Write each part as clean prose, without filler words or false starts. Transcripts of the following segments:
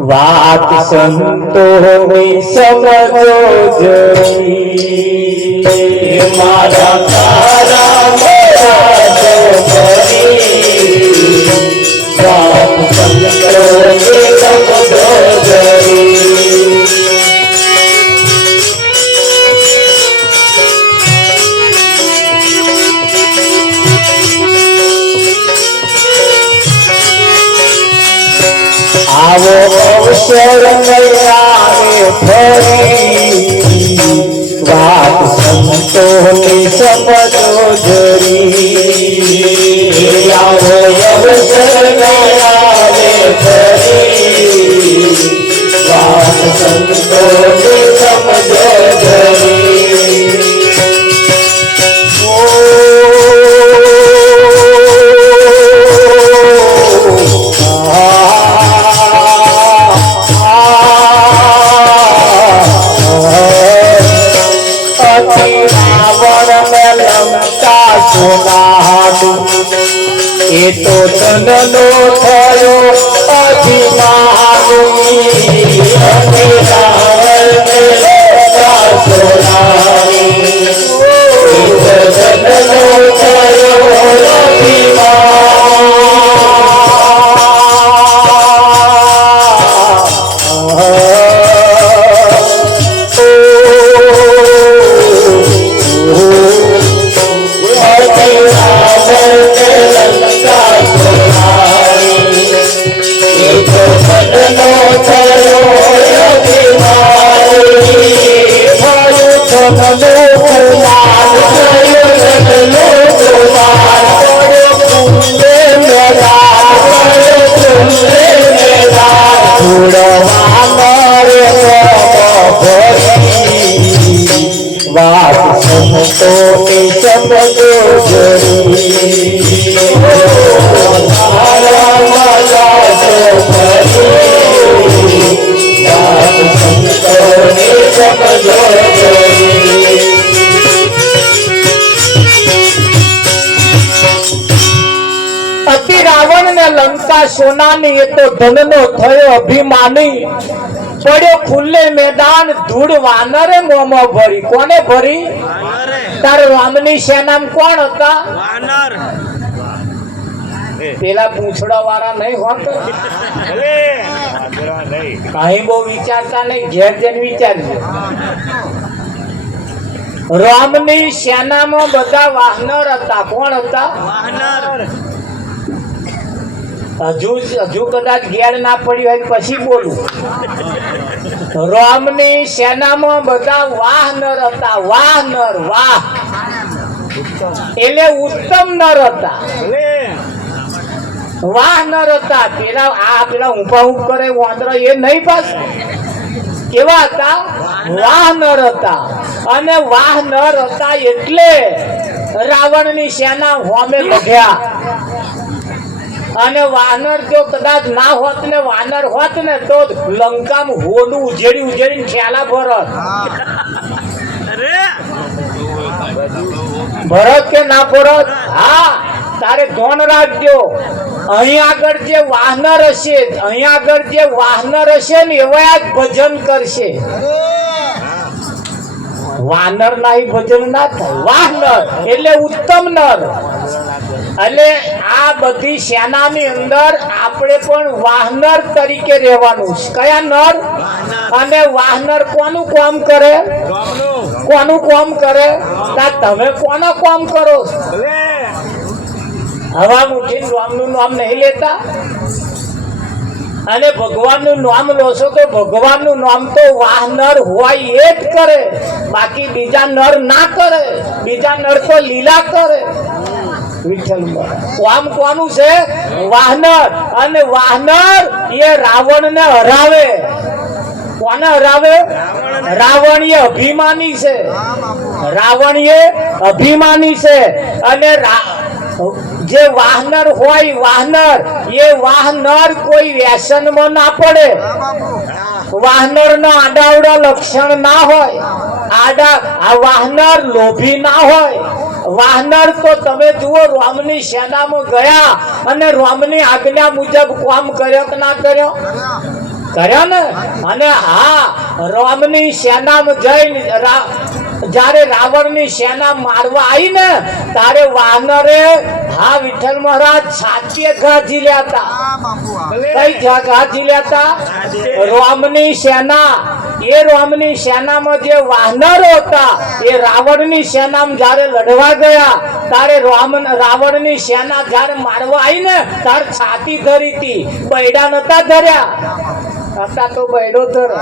વાત સંતોની સમજો જરી મારા તારા વાત સંતોની સમજો જરી આવો અવસર આવે ફરી વાત સંતોની સમજો જરી આવો અવસર આવે ફરી વાત સંતોની સમજો જરી એ તો તનનો થયો અભિમાની વાત સંતોની સમજો જરી અતિ રાવણ ને લંકા સોનાની એ તો ધનનો થયો અભિમાની પડ્યો ખુલ્લે મેદાન ધૂળ વાનરે મોમો ભરી કોને ભરી તાર રામની સેનામાં કોણ હતા વાનર પેલા પૂંછડા વાળા નહીં હોત કઈ બહુ વિચારતા નહીં ઘેર જઈને વિચારજો રામની સેનામાં બધા વાનર હતા કોણ હતા વાનર હજુ કદાચ ઘેર ના પડ્યું હોય પછી બોલું રામની સેનામાં બધા વાહ-નર હતા વાહ-નર વાહ એટલે ઉત્તમ નર હતા વાહ-નર હતા પેલા ઊંભા ઊંભ કરે વાંદરો એ નહીં પાસ કેવા હતા વાહ-નર હતા અને વાહ-નર હતા એટલે રાવણની સેના હોમે લગ્યા અને વાનર જો કદાચ ના હોત ને વાનર હોત ને તો લંકામાં હોડું ઉજેડીને ખ્યાલા ભરત કે ના ભરત હા તારે ધોન રાખજો અહીં આગળ જે વાનર હશે ને એવા જ ભજન કરશે વાનર ના ભજન ના થાય વાનર એટલે ઉત્તમ નર એટલે આ બધી સેનાની અંદર આપણે પણ વાહનર તરીકે રહેવાનું છે કયા નર અને વાહનર કોનું કામ કરે તમે કોનો કામ કરો હવા મુઠીને રામનું નામ નહીં લેતા અને ભગવાનનું નામ લો છો તો ભગવાનનું નામ તો વાહનર હોય એ જ કરે બાકી બીજા નર ના કરે બીજા નર તો લીલા કરે કામ કોનું છે વાહનર અને વાહનર એ રાવણ ને હરાવે કોને હરાવે રાવણ એ અભિમાની છે અને જે વાહનર હોય એ વાહનર કોઈ વ્યસનમાં ના પડે વાહનર ના આડાવડા લક્ષણ ના હોય આ વાહનર લોભી ના હોય વાહનર તો તમે જુઓ રામની સેનામાં ગયા અને રામની આજ્ઞા મુજબ કામ કર્યો કે ના કર્યો? કર્યો ને. અને હા, રામની સેનામાં જઈને જ્યારે રાવણની સેના મારવા આવી ને ત્યારે વાનરે હા વિઠ્ઠલ મહારાજ છાતીએ ઘા ઝીલ્યા હતા. કઈ ઘા ઝીલ્યા હતા? રામની સેના. એ રામની સેનામાં જે વાનરો હતા એ રાવણની સેનામાં જ્યારે લડવા ગયા ત્યારે રાવણની સેના જ્યારે મારવા આવી ને ત્યારે છાતી ધરી હતી, બૈડા નતા ધર્યા. હતા તો બૈડો ધરે.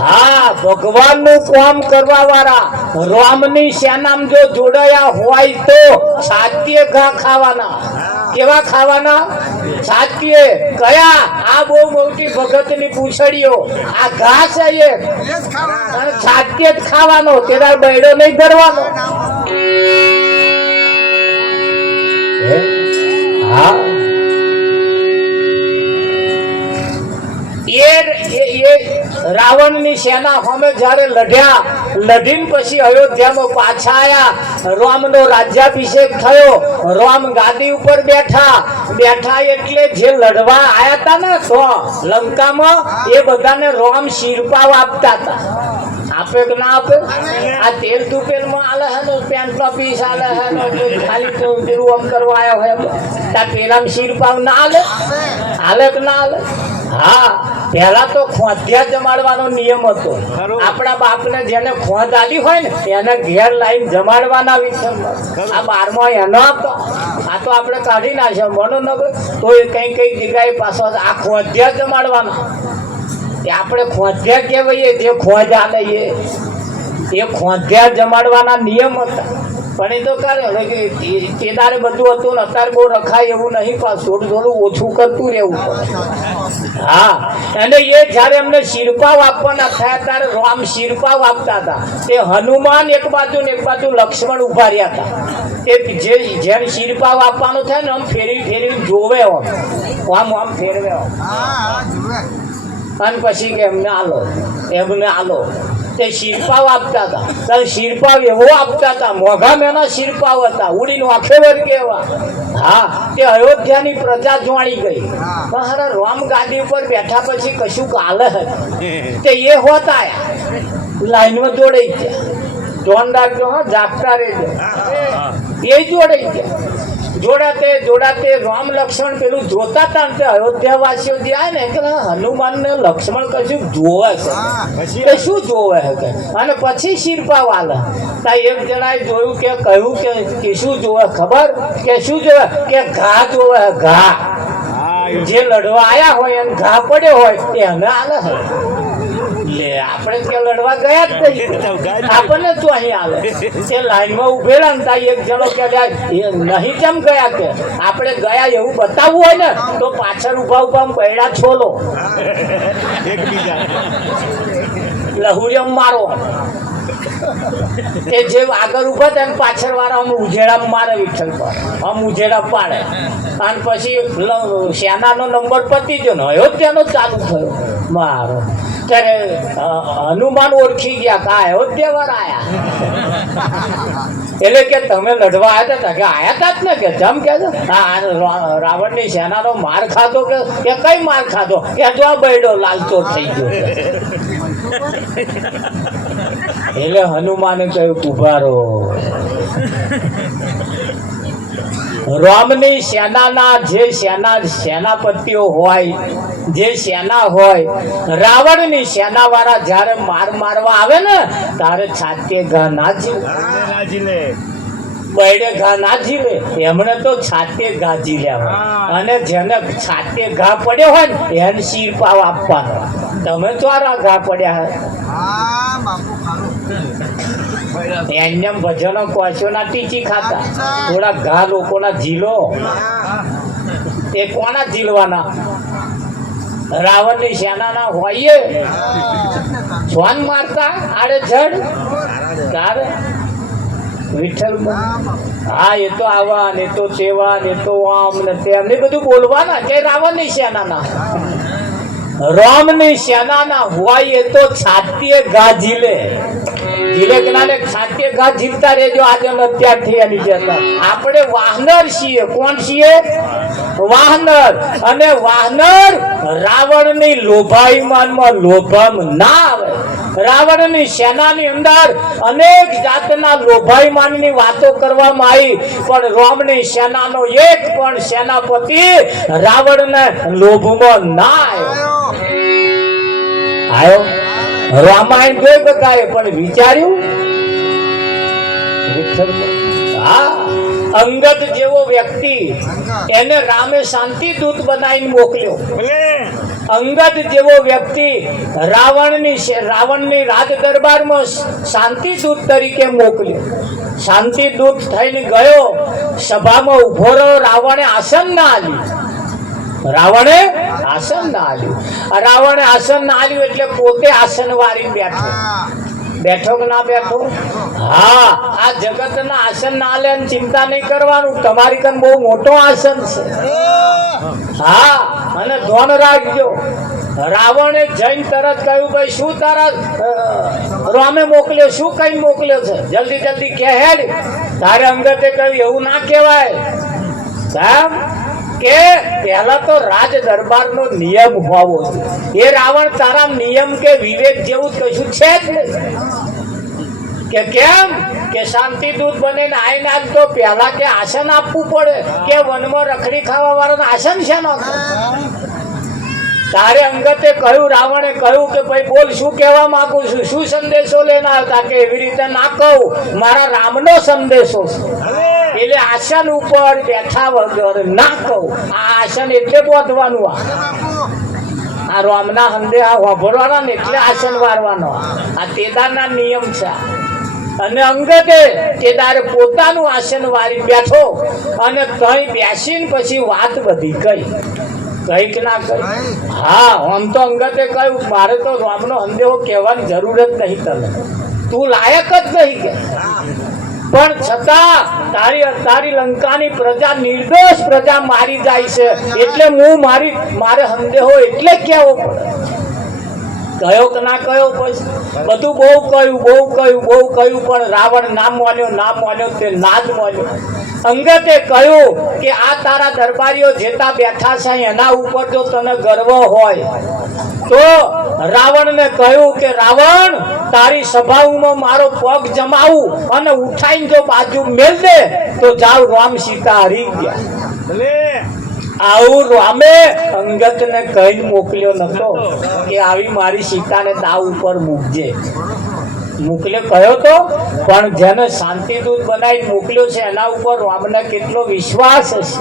હા, ભગવાનનું કામ કરવા વાળા રામની સેનામાં જો જોડાયા હોય તો છાતીએ ઘા ખાવાના. કેવા ખાવાના? છાતીએ. કયા? આ બહુ મોટી ભગતની પૂંછડીઓ, આ ઘા છે એ છાતીએ જ ખાવાનો. તેના બૈડો નહીં ધરવાનો. હા, રાવણની સેના સામે જયારે લડ્યા, લડીને પછી અયોધ્યામાં પાછા આયા, રામનો રાજ્યાભિષેક થયો, રામ ગાદી ઉપર બેઠા. એટલે જે લડવા આયા હતા ને તો લંકામાં એ બધાને રામ શિરપાવ આપતા હતા. આપે કે ના આપે? આ તેલ તુપેલ માં આલે હે ને, પેન્ટ નો પીસ આલે હે ને, ખાલી તો પેલું આમ કરવા આવ્યો હોય ત્યાં પેલા શિરપાવ ના આલે? આલે કે ના આલે? હા, પહેલા તો ખોંધિયા જમાડવાનો નિયમ હતો. આપણા બાપને જેને ખોંધ આલી હોય ને એને ઘેર લાઈન જમાડવાના. આ 12મો એનો હતો. આ તો આપણે કાઢી નાખ્યો મનો ન તો એ કઈ જગ્યાએ પાછો આ ખોંધિયા જમાડવાના. એ આપણે ખોંધિયા કહેવાય. જે ખોંધ આલે એ ખોંધિયા જમાડવાના નિયમ હતા. પણ એ તો તે દારે બધું હતું ને અત્યારે બહુ રખાય એવું નહીં. પાછું થોડું ઓછું કરતું રહેવું પડે. હા, અને એ જયારે એમને શિરપાવ આપવાના થયા ત્યારે રામ શિરપાવ આપતા હતા. તે હનુમાન એક બાજુ ને એક બાજુ લક્ષ્મણ ઉભા રહ્યા હતા. એ જેમ શિરપાવ આપવાનું થાય ને આમ ફેરવી જોવે, આમ ફેરવે અને પછી કે એમને આલો તે શિરપાવ આપતા હતા. શિરપાવ એવો આપતા હતા, મોઘા મેના શિરપાવ હતા, ઉડીને આંખે વર્ગે એવા. હા, તે અયોધ્યાની પ્રજા જોણી ગઈ. મારા રામ ગાદી ઉપર બેઠા પછી કશું કાલે હતી તે એ હોત આયા, લાઈનમાં જોડાઈ ગયા. ધોન રાખજો, હા, જાગતા રહેજો. એ જોડાઈ ગયા. જોડાતે રામ લક્ષ્મણ પેલું જોતા હતા ને અયોધ્યા વાસીઓ જે આવે ને કે હનુમાન ને લક્ષ્મણ કશું જોવે છે, શું જોવે છે? અને પછી શિરપાવ આલે. એક જણાએ જોયું કે કહ્યું કે શું જોવે ખબર? કે શું જોવે? કે ઘા જોવે. ઘા જે લડવા આયા હોય એને ઘા પડ્યો હોય એને આલે. લે, આપણે ત્યાં લડવા ગયા જ નહીં, આપણને તો અહીં આવે. તે લાઈનમાં ઉભેલા ને ત્યાં એક જણો કે નહીં કેમ ગયા? કે આપણે ગયા એવું બતાવવું હોય ને તો પાછળ ઉભા પૈડા છોલો લહુરિયમ મારો. એ જે આગળ ઉભા હતા પાછળ વાળા આમ ઉજેડા મારે વિઠ્ઠલ પર આમ ઉજેડા પાડે. અને પછી સેનાનો નંબર પતી ગયો ને અયોધ્યાનો ચાલુ થયો મારો. ત્યારે હનુમાન ઓળખી ગયા કે અયોધ્યા વાળા આયા. એટલે કે તમે લડવા આવ્યા હતા? કે આયા હતા જ ને. કે જમ કે રાવણની સેનાનો માર ખાધો? કે કઈ માર ખાધો? કે જો આ બૈડો લાલચોર થઈ ગયો. એટલે હનુમાને કહ્યું ઉભા રહો. રામની સેનાના જે સેનાપતિઓ હોય, જે સેના હોય, રાવણની સેના વાળા જયારે મારવા આવે ને ત્યારે છાતીએ ઘા ના ઝીલે, બૈડે ઘા ના ઝીલે. એમણે તો છાતીએ ઘા ઝીલ્યા. અને જેને છાતીએ ઘા પડ્યો હોય ને એને શિરપાવ આપવાનો. તમે ચોરા ઘા પડ્યા એમને ભજનો કોશોના ટીચી ખાતા. થોડા ઘા લોકોના ઝીલો. એ કોના ઝીલવાના? રાવણની સેનાના હોય શ્વાન મારતા આડેધડ. તારે વિઠ્ઠલ હા, એ તો આવા ને તો તેવા ને તો આમ ને તેમ ને બધું બોલવાના. કે રાવણની સેનાના રામની સેનાના હોય એ તો છાતીએ ઘા ઝીલે. તિલકનાને ખાતે ઘા જીવતા રહેજો આજે અત્યારથી એની જતા. આપણે વાહનર છીએ. કોણ છીએ? વાહનર. અને વાહનર રાવણની લોભાઈમાનમાં લોભમ ના આવે. રાવણની સેનાની અંદર અનેક જાતના લોભાઈમાનની વાતો કરવામાં આવી, પણ રોમની સેનાનો એક પણ સેનાપતિ રાવણને લોભમાં ના આવ્યો. રામાયણ જોઈ બતાવે પણ વિચાર્યું. હા, અંગદ જેવો વ્યક્તિ એને રામે શાંતિ દૂત બનાવીને મોકલ્યો. અંગદ જેવો વ્યક્તિ રાવણની રાજ દરબારમાં શાંતિ દૂત તરીકે મોકલ્યો. શાંતિ દૂત થઈને ગયો, સભામાં ઉભો રહ્યો. રાવણે આસન ના આલ્યું. રાવણે આસન ના આલ્યું એટલે પોતે આસન વાળી બેઠો. બેઠો કે ના બેઠો? હા, આ જગતના આસન ના લે ચિંતા નહીં કરવાનું. તમારી કન બહુ મોટો આસન છે. હા, અને ધ્યાન રાખજો. રાવણે જઈને તરત કહ્યું, ભાઈ શું તારા રામે મોકલ્યો? શું કઈ મોકલ્યો છે? જલ્દી જલ્દી કે હેડ. તારે અંગતે કહ્યું એવું ના કહેવાય. સાહેબ કે પહેલા તો રાજ દરબારનો નિયમ હોવો જોઈએ. એ રાવણ તારા નિયમ કે વિવેક જેવું કશું છે જ નહીં. કે કેમ કે શાંતિ દૂત બને ને આઈને આજ તો પહેલા કે આસન આપવું પડે. કે વનમાં રખડી ખાવા વાળાને આસન છે નો? તારે અંગતે કહ્યું, રાવણે કહ્યું કે ભાઈ બોલ, શું કહેવા માંગુ છું? શું સંદેશો લેના હતા? કે એવી રીતે ના કહું, મારા રામનો સંદેશો છે. એટલે આસન ઉપર બેઠા વગર ના કહું. આ આસન એટલે બોધવાનું. આ રામના સંદેશા વાપરવાના ને એટલે આસન વારવાનો. આ તેદારના નિયમ છે. અને અંગદે તેદારે પોતાનું આસન વારી બેઠો અને તઈ બેસીને પછી વાત બધી કહી. કઈક ના કહી. હા, આમ તો અંગતે કહ્યું મારે તો રામનો સંદેશો કહેવાની જરૂર જ નહીં. તને તું લાયક જ નહીં કે. પણ છતાં તારી લંકાની પ્રજા નિર્દોષ પ્રજા મારી જાય છે એટલે હું મારે સંદેહો એટલે કહેવો પડે. કયો કે ના કયો? પછી બધું બહુ કહ્યું પણ રાવણ ના માન્યો તે ના જ માન્યો. અંગતે કહ્યું કે આ તારા દરબારીઓ જેતા બેઠા છે એના ઉપર જો તને ગર્વ હોય તો રાવણને કહ્યું કે રાવણ, તારી સભાઓમાં મારો પગ જમાવું અને ઉઠાઈને જો બાજુ મેલ દે તો જાવ રામ સીતા હરી ગયા. આવું રામે અંગતને કહીને મોકલ્યો નતો કે આવી મારી સીતાને દાવ ઉપર મૂકજે. મોકલ્યો કયો તો, પણ જેને શાંતિદૂત બનાવી મોકલ્યો છે એના ઉપર રામને કેટલો વિશ્વાસ હશે.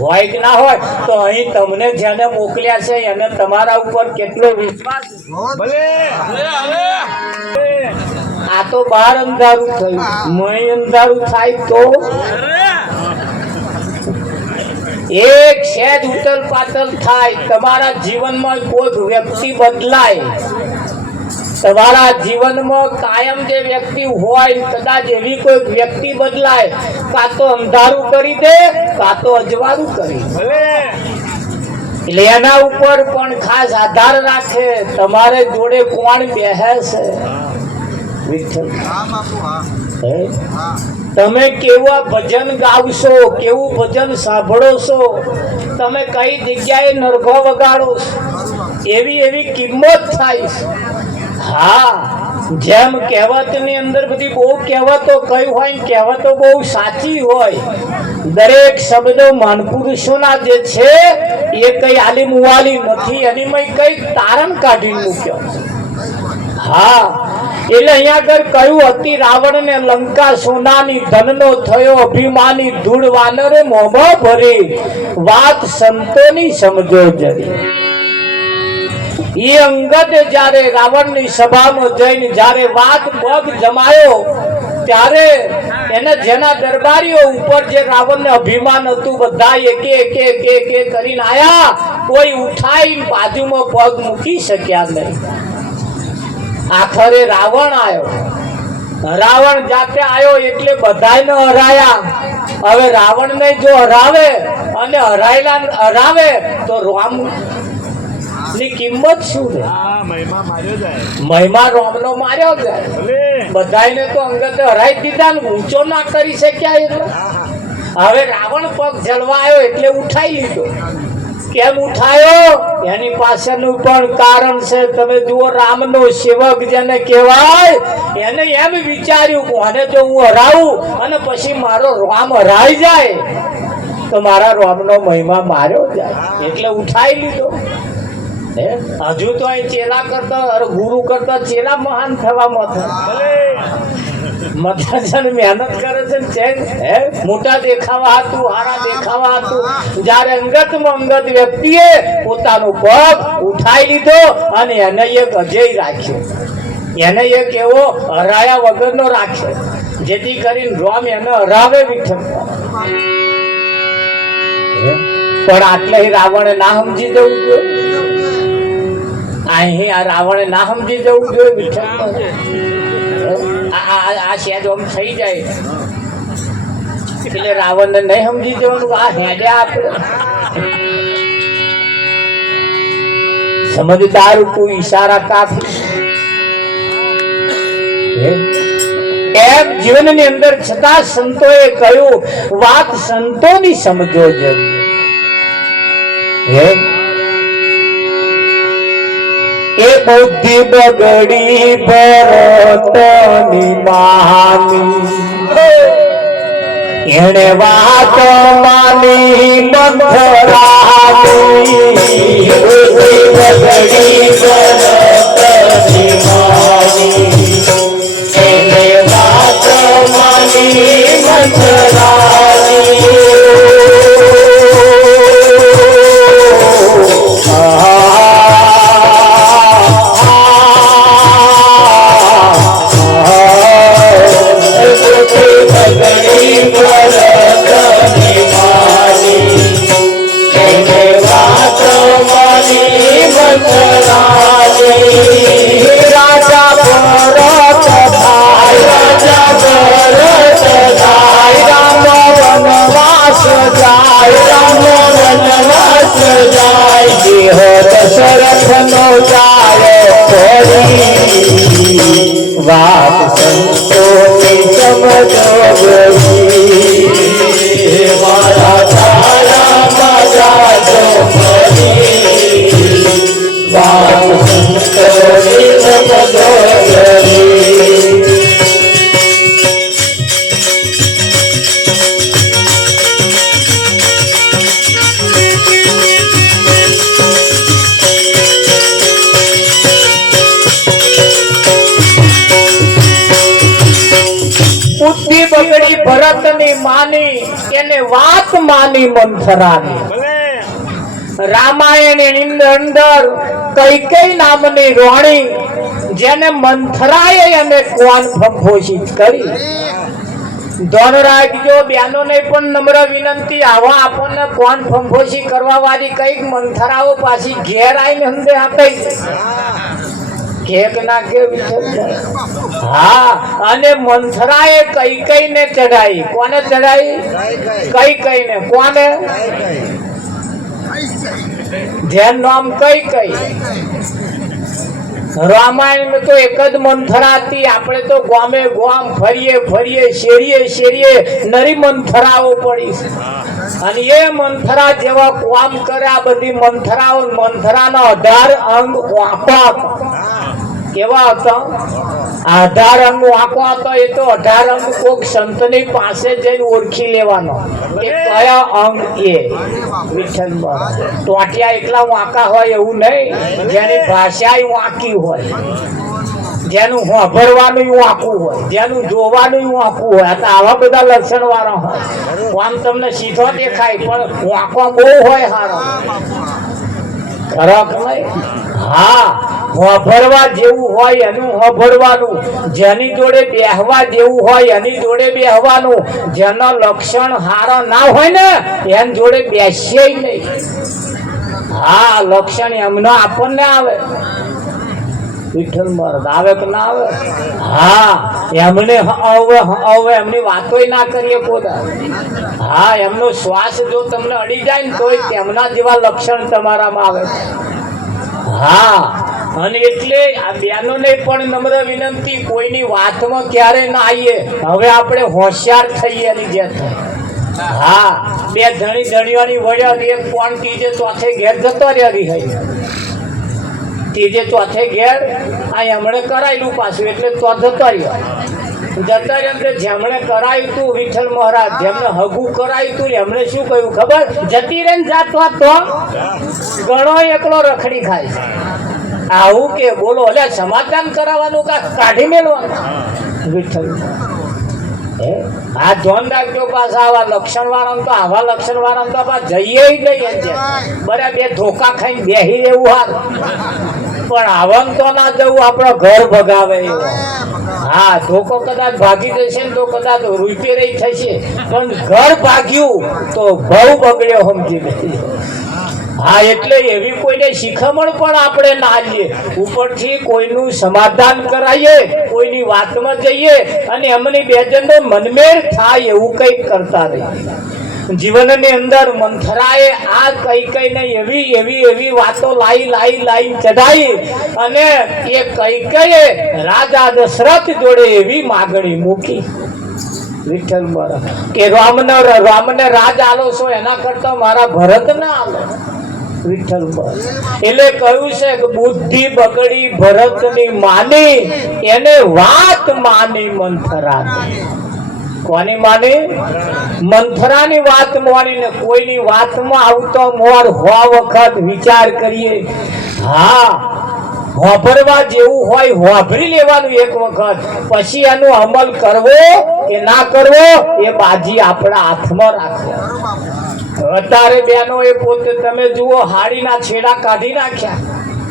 હોય કે ના હોય? તો અહીં તમને જેને મોકલ્યા છે એને તમારા ઉપર કેટલો વિશ્વાસ. આ તો બહાર અંધારું થયું, મય અંધારું થાય તો એક સહેજ ઉતલ પાતલ થાય. તમારા જીવનમાં કોઈ વ્યક્તિ બદલાય. તમારા જીવનમાં કાયમ જે વ્યક્તિ હોય કદાચ એવી કોઈ વ્યક્તિ બદલાય, કાં તો અંધારું કરી દે કાં તો અજવાળું કરી દે. એટલે એના ઉપર પણ ખાસ આધાર રાખે તમારે જોડે કોણ બેહે છે. તમે કેવા ભજન ગાવશો, કેવું ભજન સાંભળો છો, તમે કઈ જગ્યાએ નરઘો વગાડો છો, એવી કિંમત થાય છે. હા, જેમ કહેવતની અંદર બધી બહુ કહેવતો કઈ હોય, કહેવતો બહુ સાચી હોય. દરેક શબ્દો મહાનપુરુષોના જે છે એ કઈ આલી મુવાલી નથી, એની મેં કઈ તારણ કાઢી મૂક્યો. હા, એટલે અહીંયા આગળ કહ્યું હતી રાવણને લંકા સોનાની ધનનો થયો અભિમાની ધૂળ વાનરે મોંમાં ભરી વાત સંતોની સમજો જરી. એ અંગદે જ્યારે રાવણની સભામાં જઈને જ્યારે વાત પગ જમાયો ત્યારે એને જેના દરબારીઓ ઉપર જે રાવણને અભિમાન હતું બધા એક કરીને આયા, કોઈ ઉઠાઈ બાજુમાં પગ મૂકી શક્યા નહીં. આખરે રાવણ આવ્યો. રાવણ જાતે આવ્યો એટલે બધાને હરાયા. હવે રાવણને જો હરાવે અને હરાવે તો રામ ની કિંમત શું છે? મહિમા રોમનો માર્યો જાય. બધાને તો અંગતે હરાઈ દીધા ને ઊંચો ના કરી શક્યા. એટલે હવે રાવણ પગ જળવાયો એટલે ઉઠાઈ લીધો. કેમ ઉઠાયો? એની પાછળનું પણ કારણ છે. તમે જુઓ, રામનો સેવક જેને કહેવાય, એને એમ વિચાર્યું કે આને જો હું હરાવું અને પછી મારો રામ હરાઈ જાય તો મારા રામનો મહિમા માર્યો જાય, એટલે ઉઠાઈ લીધો. હજુ તો અહીં ચેલા કરતા, ગુરુ કરતા ચેલા મહાન થવામાં મહેનત કરે છે ને, મોટા દેખાવા હતું, હારા દેખાવા હતું. જયારે અંગતમાં અંગત વ્યક્તિએ પોતાનો પગ ઉઠાઈ લીધો અને એને એક અજય રાખ્યો, એને એક એવો હરાયા વગરનો રાખ્યો, જેથી કરીને રામ એને હરાવે વિઠ્ઠલ. પણ આટલે રાવણે ના સમજી જવું જોઈએ. અહીં આ રાવણે ના સમજી જવું જોઈએ વિઠ્ઠલ. આ સેજ આમ થઈ જાય એટલે રાવણને નહીં સમજી જવાનું. આ હેડ્યા આપણે સમજદાર કોઈ ઈશારા કાફી. એમ જીવનની અંદર છતાં સંતોએ કહ્યું, વાત સંતોની સમજો જોઈએ. એ બુદ્ધિ બગડી ભરતની માની, એને વાત માની મંથરાની. બુદ્ધિ બગડી ભરતની માની, એને વાત માની મંથરાની. વાત સંતોની સમજો ગઈ, મારા તારા મારા જો વાત સંતોની સમજો ગઈ. બુદ્ધિ બગડી ભરતની માની, એને વાત માની મંથરાની. રામાયણની અંદર કૈકેયી નામની રોણી, જેને મંથરાએ એને કોણ ઘોષિત કરી. ધોન રાખજો બેનોને પણ નમ્ર વિનંતી, આવા આપણને કોણ ફંફોશી કરવા વાળી કઈક મંથરાઓ પાછી ઘેર આવીને અંદર આપી કેક ના કે. હા, અને મંથરાએ કૈકેયીને ચડાઈ. કોને ચડાઈ? કૈકેયીને. કોને? જેનું નામ કૈકેયી. રામાયણ તો એક જ મંથરા હતી. આપણે તો ગામે ગામ ફરીએ ફરીએ, શેરીએ શેરીએ નરી મંથરાઓ પડી. અને એ મંથરા જેવા કામ કરે આ બધી મંથરાઓ. મંથરાના 18 અંગ વાંકો. કેવા હતા? 18 અંગ વાંકો હતો. એ તો 18 અંગ કોક સંતની પાસે જઈને ઓળખી લેવાનો કે કયા અંગ એ. વિઠ્ઠલ ટોટિયા એકલા વાંકા હોય એવું નહીં, જેની ભાષા વાંકી હોય, જેનું સાંભળવાનું વાંકું હોય, જેનું જોવાનું વાંકું હોય. તો આવા બધા લક્ષણ વાળા હોય. આમ તમને સીધો દેખાય પણ વાંકો બહુ હોય સારો. ખરાક નહીં? હા, સાંભળવા જેવું હોય એનું સાંભળવાનું, જેની જોડે બેહવા જેવું હોય એની જોડે બેહવાનું. જેના લક્ષણ સારા ના હોય ને એની જોડે બેસીએ નહીં. હા, લક્ષણ એમનો આપણને આવે. વિઠ્ઠલ મહારાજ આવે કે ના આવે? હા, એમને હવે એમની વાતો ના કરીએ કોદા. હા, એમનો શ્વાસ જો તમને અડી જાય ને તોય તેમના જેવા લક્ષણ તમારામાં આવે. હા, અને એટલે આ બહેનોને પણ નમ્ર વિનંતી, કોઈની વાતમાં ક્યારે ના આવીએ. હવે આપણે હોશિયાર થઈએ એની જેમ. હા, બે ધણીઓની વળ્યા, એક કોણ ત્રીજે ચોથે ઘેર જતો રહ્યા રહી, ત્રીજે ચોથે ઘેર આ એમણે કરાયેલું પાછું, એટલે તો જતો રહ્યો. જતા રહ્યા જેમણે કરાયું તું વિઠ્ઠલ મહારાજ, જેમને હગું કરાયું તું એમણે શું કહ્યું ખબર? જતી રહે જાતો તો ઘણો એકલો રખડી ખાય. આવું કે બોલો, એટલે સમાધાન કરાવવાનું કાઢી મેળવાનું. વિઠ્ઠલ આ ધોન રાખજો. પાછા આવા લક્ષણ વાળા તો આવા લક્ષણ વાળા તો જઈએ નહીં. બરાબર, બે ધોકા ખાઈને બેહી રહેવું હાર, પણ આવન તો ના જવું, આપણો ઘર ભગાવે. હા, ધોકો કદાચ ભાગી જશે ને તો કદાચ રૂપેરી થશે, પણ ઘર ભાગ્યું તો બહુ બગડ્યો સમજી લઈએ. હા, એટલે એવી કોઈને શિખામણ પણ આપણે ના લઈએ. ઉપરથી કોઈનું સમાધાન કરાવીએ, કોઈની વાતમાં જઈએ અને એમની બે જણનો મનમેળ થાય એવું કંઈક કરતા રહીએ. જીવનની અંદર મંથરાએ આ કઈ એવી વાતો લાઈ ચઢાઈ, અને એ કઈ રાજા દશરથ જોડે એવી માગણી મૂકી વિઠ્ઠલ મહારાજ કે રામને રાજ આલો છો, એના કરતા મારા ભરત ના આલો. વિઠ્ઠલ મહારાજ એટલે કહ્યું છે કે બુદ્ધિ બગડી ભરતની માની, એને વાત માની મંથરાની. કોની માની? મંથરાની વાત માનીને. કોઈની વાતમાં આવતો મોર હો વખત વિચાર કરીએ. હા, વાપરવા જેવું હોય વાપરી લેવાનું એક વખત, પછી એનો અમલ કરવો કે ના કરવો એ બાજી આપણા હાથમાં રાખવો. અત્યારે બેનો એ પોતે તમે જુઓ, હાડીના છેડા કાઢી નાખ્યા.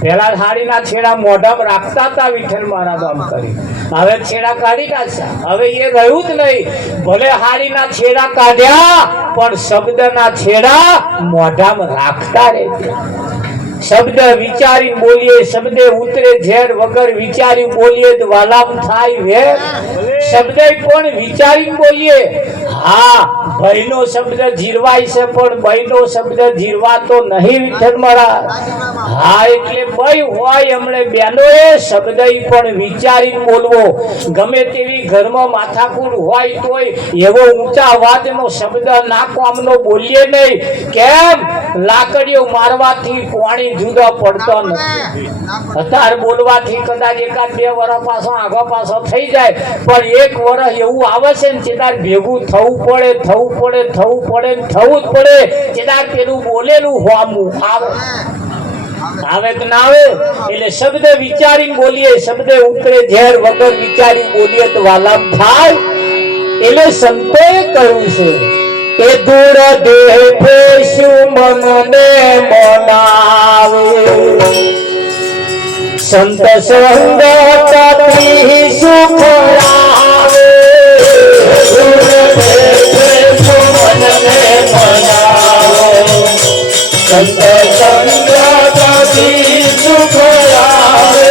પેલા હાડીના છેડા મોઢામાં રાખતા હતા વિઠ્ઠલ મહારાજ આમ કરી, હવે છેડા કાઢી નાખ્યા. હવે એ રહ્યું જ નહીં. ભલે હાડીના છેડા કાઢ્યા, પણ શબ્દના છેડા મોઢામાં રાખતા રહેશે. શબ્દ વિચારી બોલીએ, શબ્દે ઉતરે ઝેર, વગર વિચારી બોલીએ તો વાલામ થાય વેર. શબ્દ પણ વિચારી બોલીએ. હા, ભયનો શબ્દ જીરવાય છે, પણ ભયનો શબ્દ જીરવાતો નહીં વિઠ્ઠલ મહારાજ. હા, એટલે ભય હોય એમણે બેનોએ શબ્દ પણ વિચારી બોલવો. ગમે તેવી ઘરમાં માથાકૂટ હોય તોય એવો ઊંચા અવાજનો શબ્દ ના કામનો બોલીએ નહીં. કેમ? લાકડીઓ મારવાથી પાણી જુદો પડતો નથી. અત્યારે બોલવાથી કદાચ એકાદ બે વર્ષ પાછો આગો પાછો થઈ જાય, પણ એક વર્ષ એવું આવે છે ને ચેદાર ભેગું થવું પડે જ પડે. ચેદાર પેલું બોલેલું હોમું આવે કે ના આવે. એટલે શબ્દ વિચારીને બોલીએ, શબ્દ ઉતરે ઝેર, વગર વિચારી બોલીએ તો વાલામ થાય. એટલે સંતોએ કહ્યું છે કે દૂર દેખે શું મનને મનાવે, સંત સંગતથી સુખ આવે. દૂર દેખે શું મનને મનાવે, સંત સંગતથી સુખ આવે.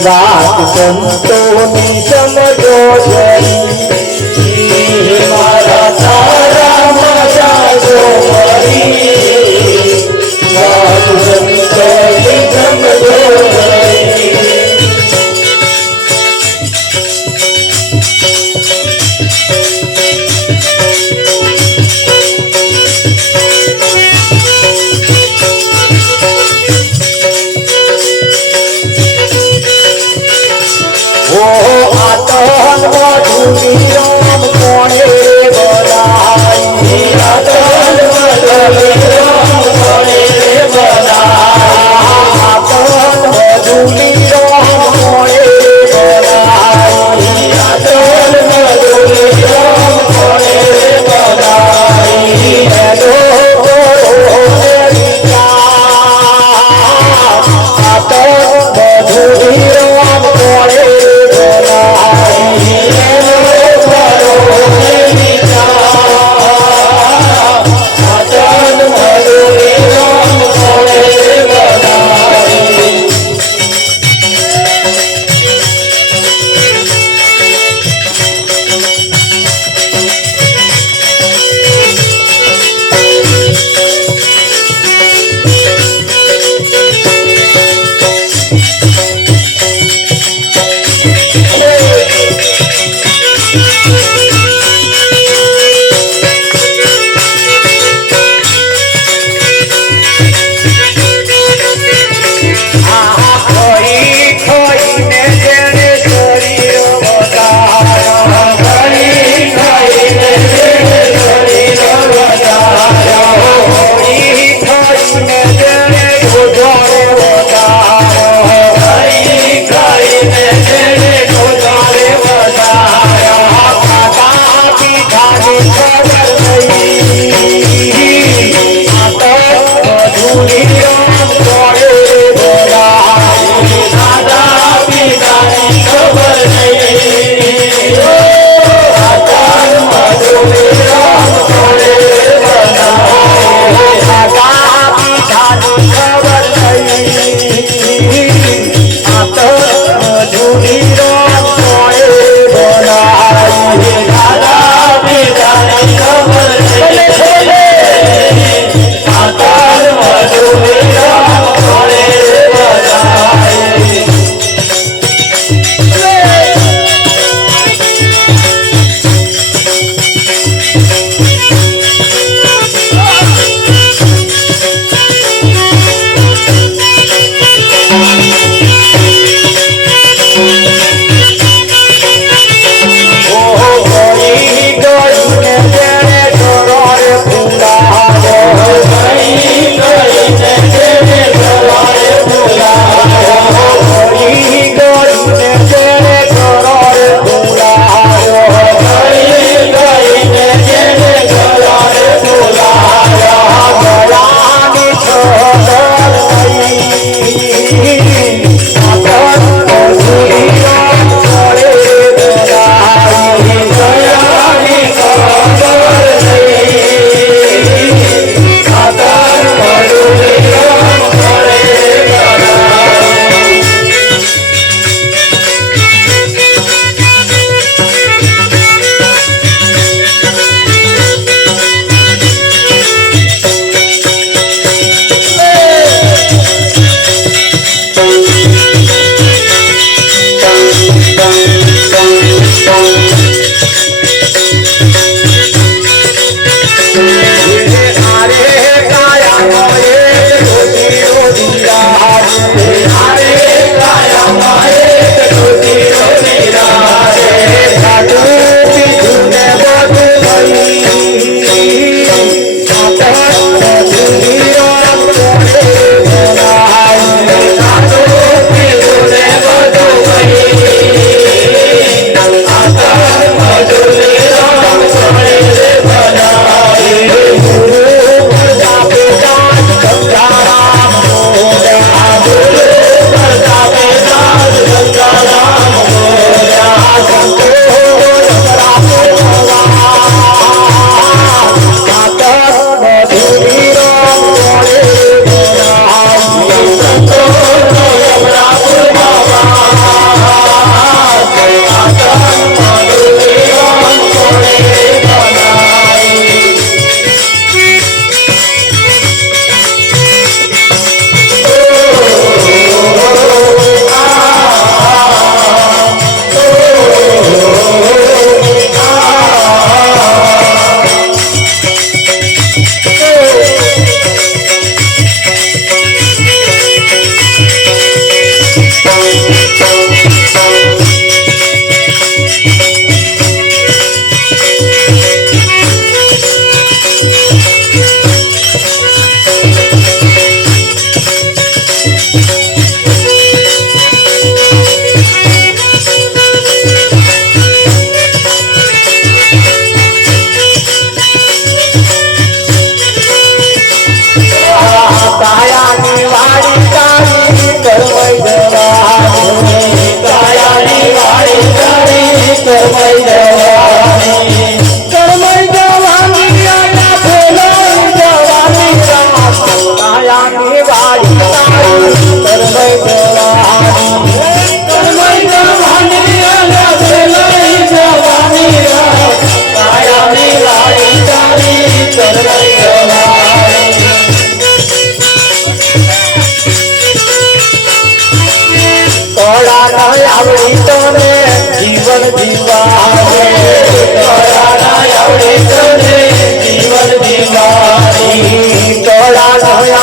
વાત સંતોની સમજો મારા તારા મારા જો મરી. વાત સંતોની સમજો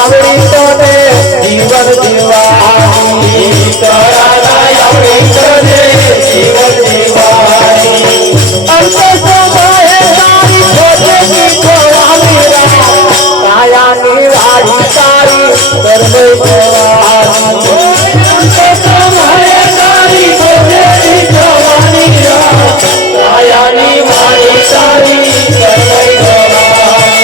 આવડી તને જીવન જીવાની તરાના આવડી તને જીવન જીવાની અંત સમયે તારી ખોજે શીખવાની કાયાની વાડી તારી સર્વે જવાની અંત સમયે તારી ખોજે શીખવાની કાયાની વાડી તારી સર્વે જવાની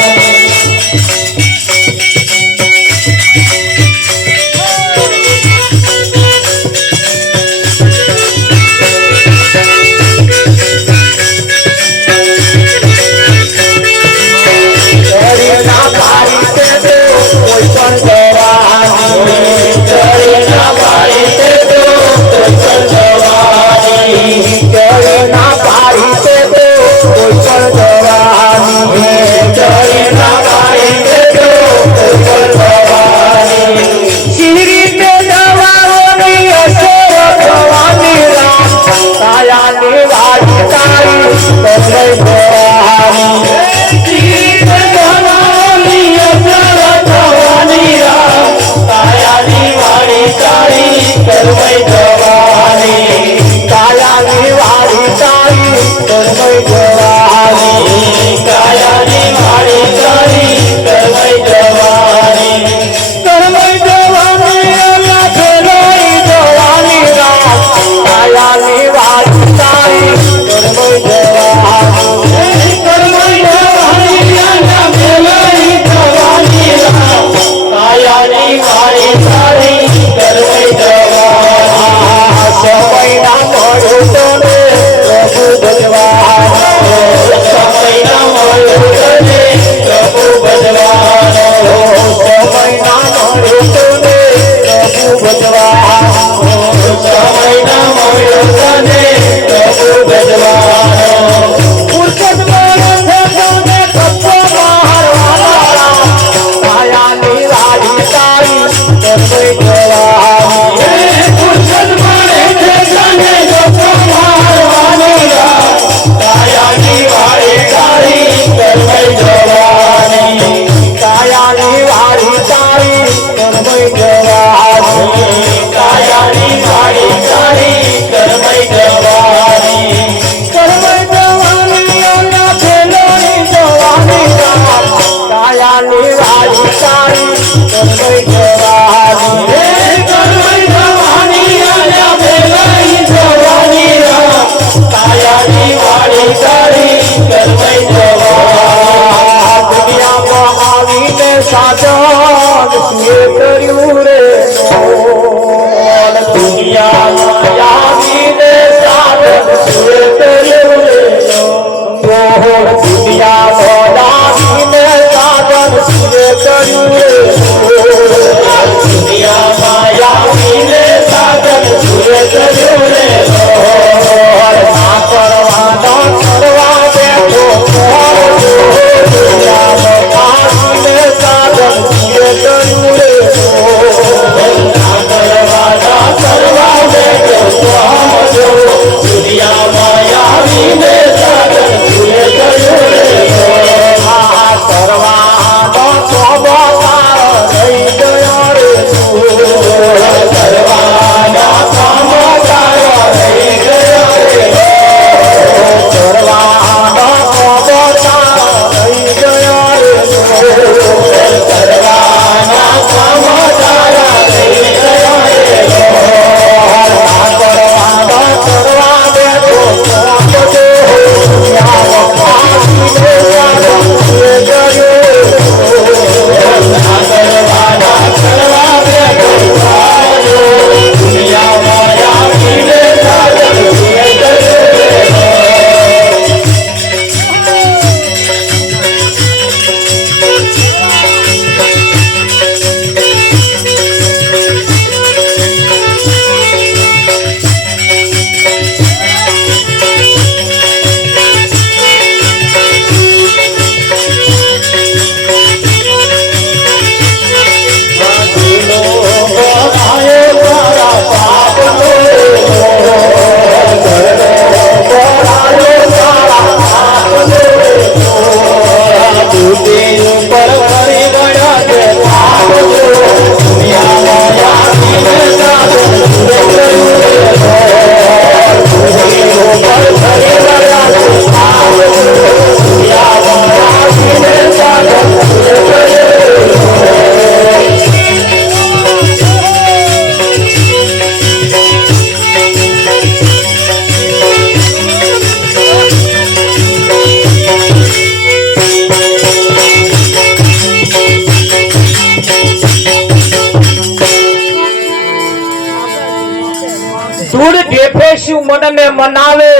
ધૂળ ઢેફે શું મનને મનાવે,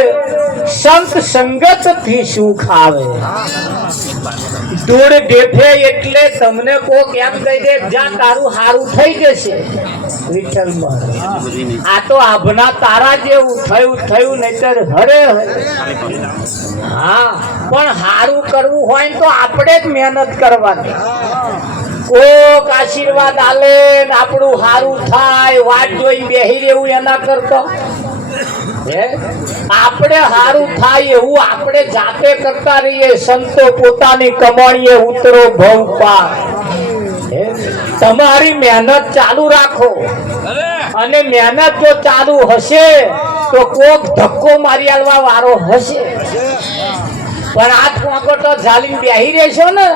સંત સંગત થી સુખ આવે. ધૂળ ઢેફે એટલે તમને કોક એમ કહી દે જા તારું હારું થઈ જશે. વિઠ્ઠલમાં આ તો આભના તારા જેવું થયું નહીતર હરે. હા, પણ હારું કરવું હોય તો આપણે જ મહેનત કરવાની. કોક આશીર્વાદ આલે ને આપણું હારું થાય વાત જોઈને બેહી રહેવું એના કરતો આપણે હારું થાય એવું આપણે જાતે કરતા રહીએ. સંતો પોતાની કમાણીએ ઉતરો ભવ પાર. તમારી મહેનત ચાલુ રાખો અને મહેનત જો ચાલુ હશે તો કોક ધક્કો મારી આલવા વારો હશે. પણ આ પોકટો ઝાલીને બેહી રહેશો ને,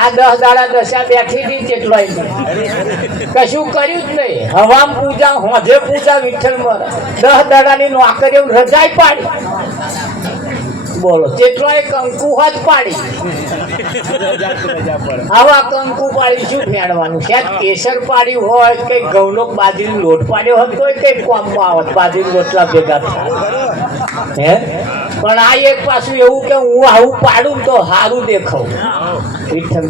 આ 10 દાડા દશા બેઠી હતી કેટલો કશું કર્યું જ નહીં. હવામ પૂજા હોજે પૂજા વિઠ્ઠલ મર 10 દાડાની નોકરીઓ રજાઈ પાડી. બોલો કેટલાય કંકુ જ પાડી. આવા કંકુ પાડી શું ફેરવાનું છે? કેસર પાડ્યું હોય, કઈ ઘઉંનો બાજરીનો લોટ પાડ્યો હોય તો કઈ કામમાં આવત, બાજરી રોટલા ભેગા થાય. હે પણ આ એક પાછું એવું કે હું આવું પાડું તો સારું દેખાવું. વિઠ્ઠલ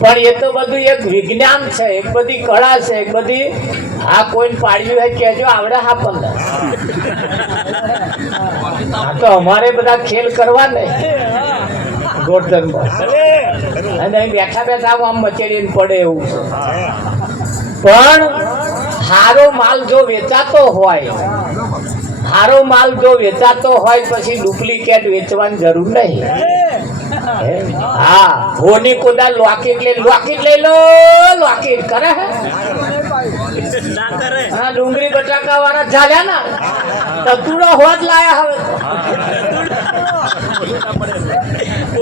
પણ એ તો બધું એક વિજ્ઞાન છે, એક બધી કળા છે, એક બધી. હા, કોઈને પાડ્યું હોય કહેજો, આવડે. હા, પણ હા તો અમારે બધા ખેલ કરવા ને ગોઠન અને બેઠા બેઠા આમ મચેડીને પડે એવું છે. પણ સારો માલ જો વેચાતો હોય, સારો માલ જો વેચાતો હોય પછી ડુપ્લિકેટ વેચવાની જરૂર નહીં. હા, હોની કોદા લોકેટ લઈ લો, લોકેટ કરે. હા, ડુંગળી બટાકા વાળા ઝાલ્યા ના તતુડો હોત લાયા. હવે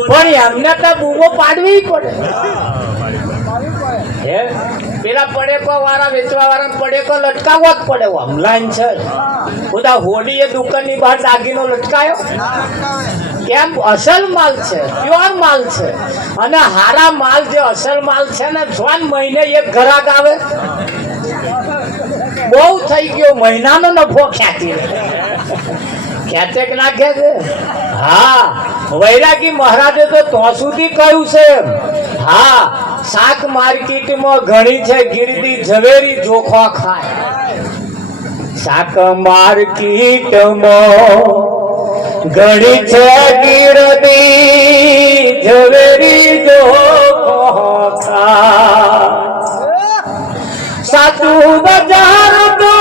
પણ એમને તો બૂમો પાડવી પડે. પેલા પડેકો વાળા વેચવા વાળા પડેકો લટકાવવો જ પડે. હમલાઈન છે બધા હોડીએ દુકાનની બહાર દાગીનો લટકાયો કેમ? અસલ માલ છે, પ્યોર માલ છે. અને હારા માલ જે અસલ માલ છે ને, 6 મહિને એક ગ્રાહક આવે, બહુ થઈ ગયો, મહિનાનો નફો ખેંચે કે ના ખેંચે? હા, વૈરાગી મહારાજે તો સુધી કહ્યું છે. હા, શાક માર્કેટમાં ઘણી છે ગીરદી ઝવેરી જોખો ખાય. શાક માર્કેટમાં ઘણી છે ગીરદી ઝવેરી જોખો ખાય. સાચું બજાર તો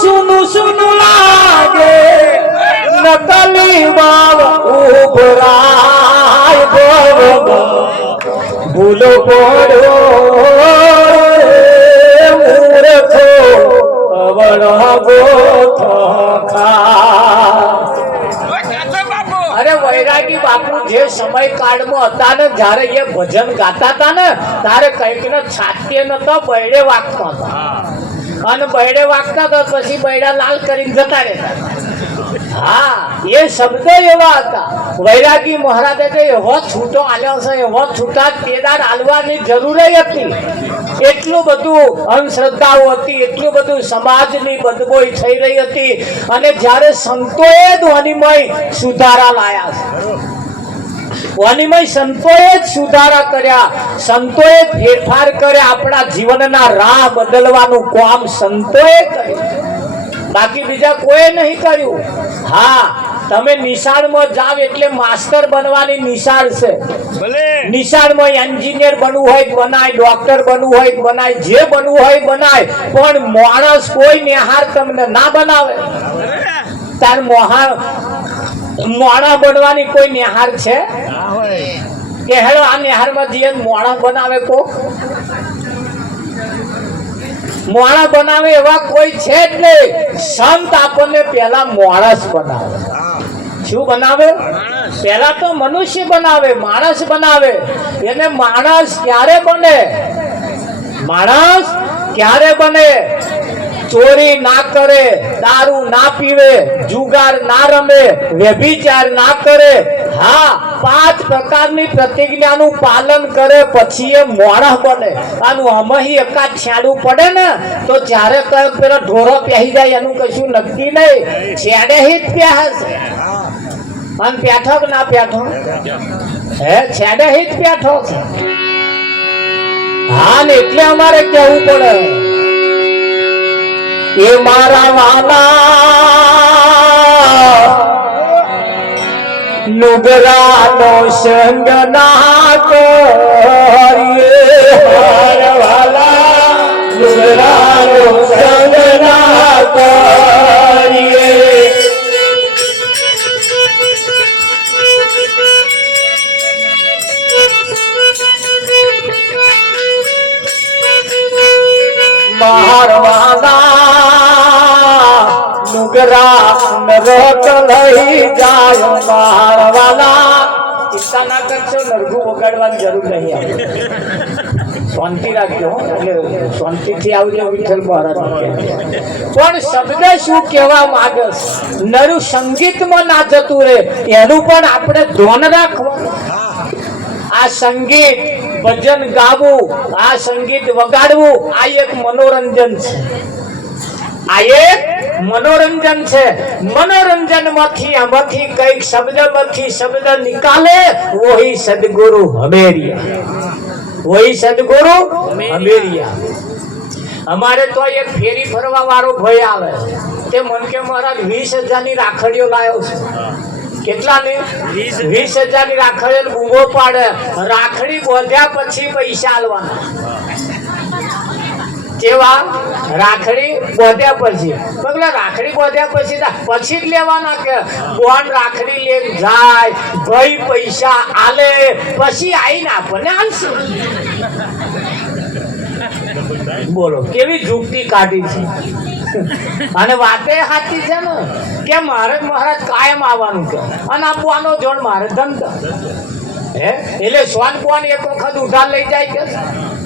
સુનું સુનું લાગે, નકલી વાવ ઉભરાય. ભૂલો પડો મૂર્ખો અવળગો અરે વૈરાગી બાપુ જે સમય કાળમાં હતા ને, જયારે એ ભજન ગાતા હતા ને, ત્યારે કઈક ને છાતીએ નતો, બૈડે વાગતા હતા. અને બૈડે વાગતા હતા પછી બૈડા લાલ કરીને જતા રહેતા. હા, એ શબ્દ એવા હતા. વૈરાગી મહારાજે તો એવો છૂટો આલ્યો છે, એવો છૂટા તેદાર આલવાની જરૂર હતી. એટલું બધું અંધશ્રદ્ધાઓ હતી, એટલું બધું સમાજની બદબોઈ થઈ રહી હતી. અને જ્યારે સંતોએ ધ્વનિમય સુધારા લાયા છે, ધ્વનિમય સંતોએ જ સુધારા કર્યા, સંતોએ ફેરફાર કર્યા. આપણા જીવનના રાહ બદલવાનું કામ સંતોએ કર્યું, બાકી બીજા કોઈ નહીં કર્યું. હા, તમે નિશાળમાં જાવ એટલે માસ્ટર બનવાની નિશાળ છે. નિશાળમાં એન્જિનિયર બનવું હોય બનાય, ડોક્ટર બનવું હોય બનાય, જે બનવું હોય બનાય. પણ માણસ કોઈ નિહાર તમને ના બનાવે. તાર મોણા બનવાની કોઈ નિહાર છે કે હેલો આ નિહારમાં જઈએ મોણા બનાવે? કોક મોણા બનાવે એવા કોઈ છે જ નહીં. સંત આપણને પેલા માણસ બનાવે. શું બનાવે? પેલા તો મનુષ્ય બનાવે, માણસ બનાવે. એને માણસ ક્યારે બને? માણસ ક્યારે બને? ચોરી ના કરે, દારૂ ના પીવે, જુગાર ના રમે, વ્યભિચાર ના કરે, હા 5 પ્રકારની પ્રતિજ્ઞાનું પાલન કરે પછી એ મોણસ બને. આનું હમહી એકાદ છાડું પડે ને તો જ્યારે કયો પેલો ઢોરો પહેરી જાય એનું કશું નક્કી નહીં. છેડે જ પહેરશે. અને પેઠો કે ના પેઠો? હે છેડે જ પેઠો છે. હા ને એટલે અમારે કહેવું પડે એ મારા વાલા નુગરાનો સંગ ના કરીએ. મારા વાલા નુગરાનો સંગ ના કરીએ. મારવાલા નુગરા નરક લઈ જાય. મારવાલા ચિંતા ના કરશો, નરગું વગાડવાની જરૂર નહીં આવે. શાંતિ રાખજો એટલે શાંતિથી આવજો વિઠ્ઠલ મહારાજ. પણ શબ્દ શું કહેવા માંગે છે? નરું સંગીતમાં ના જતું રહે એનું પણ આપણે ધ્યાન રાખવું. આ સંગીત ભજન ગાવું, આ સંગીત વગાડવું આ એક મનોરંજન છે. આ એક મનોરંજન છે. મનોરંજન માંથી આમાંથી કઈક શબ્દ માંથી શબ્દ નિકાલે વહી સદગુરુ હમેરિયા. વહી સદગુરુ હમેરિયા. અમારે તો એક ફેરી ફરવા વાળો ભાઈ આવે તે મન કે મહારાજ 20,000 ની રાખડીઓ લાવ્યો છે. કેટલાની? 20,000 ની રાખડીઓ બૂમો પાડે. રાખડી બોધ્યા પછી પૈસા આલવાના. કેવા? રાખડી બોધ્યા પછી. પગલા રાખડી બોધ્યા પછી જ લેવાના કે કોણ રાખડી લે જાય ભાઈ પૈસા આલે પછી આવીને આપણને આલશે. બોલો કેવી જુક્તિ કાઢી છે. અને વાતે સાચી છે ને કે મારે મહારાજ કાયમ આવવાનું કે અને આપવાનો જોડ મારે ધંધો. હે એટલે સોન કોણ એક વખત ઉધાર લઈ જાય કે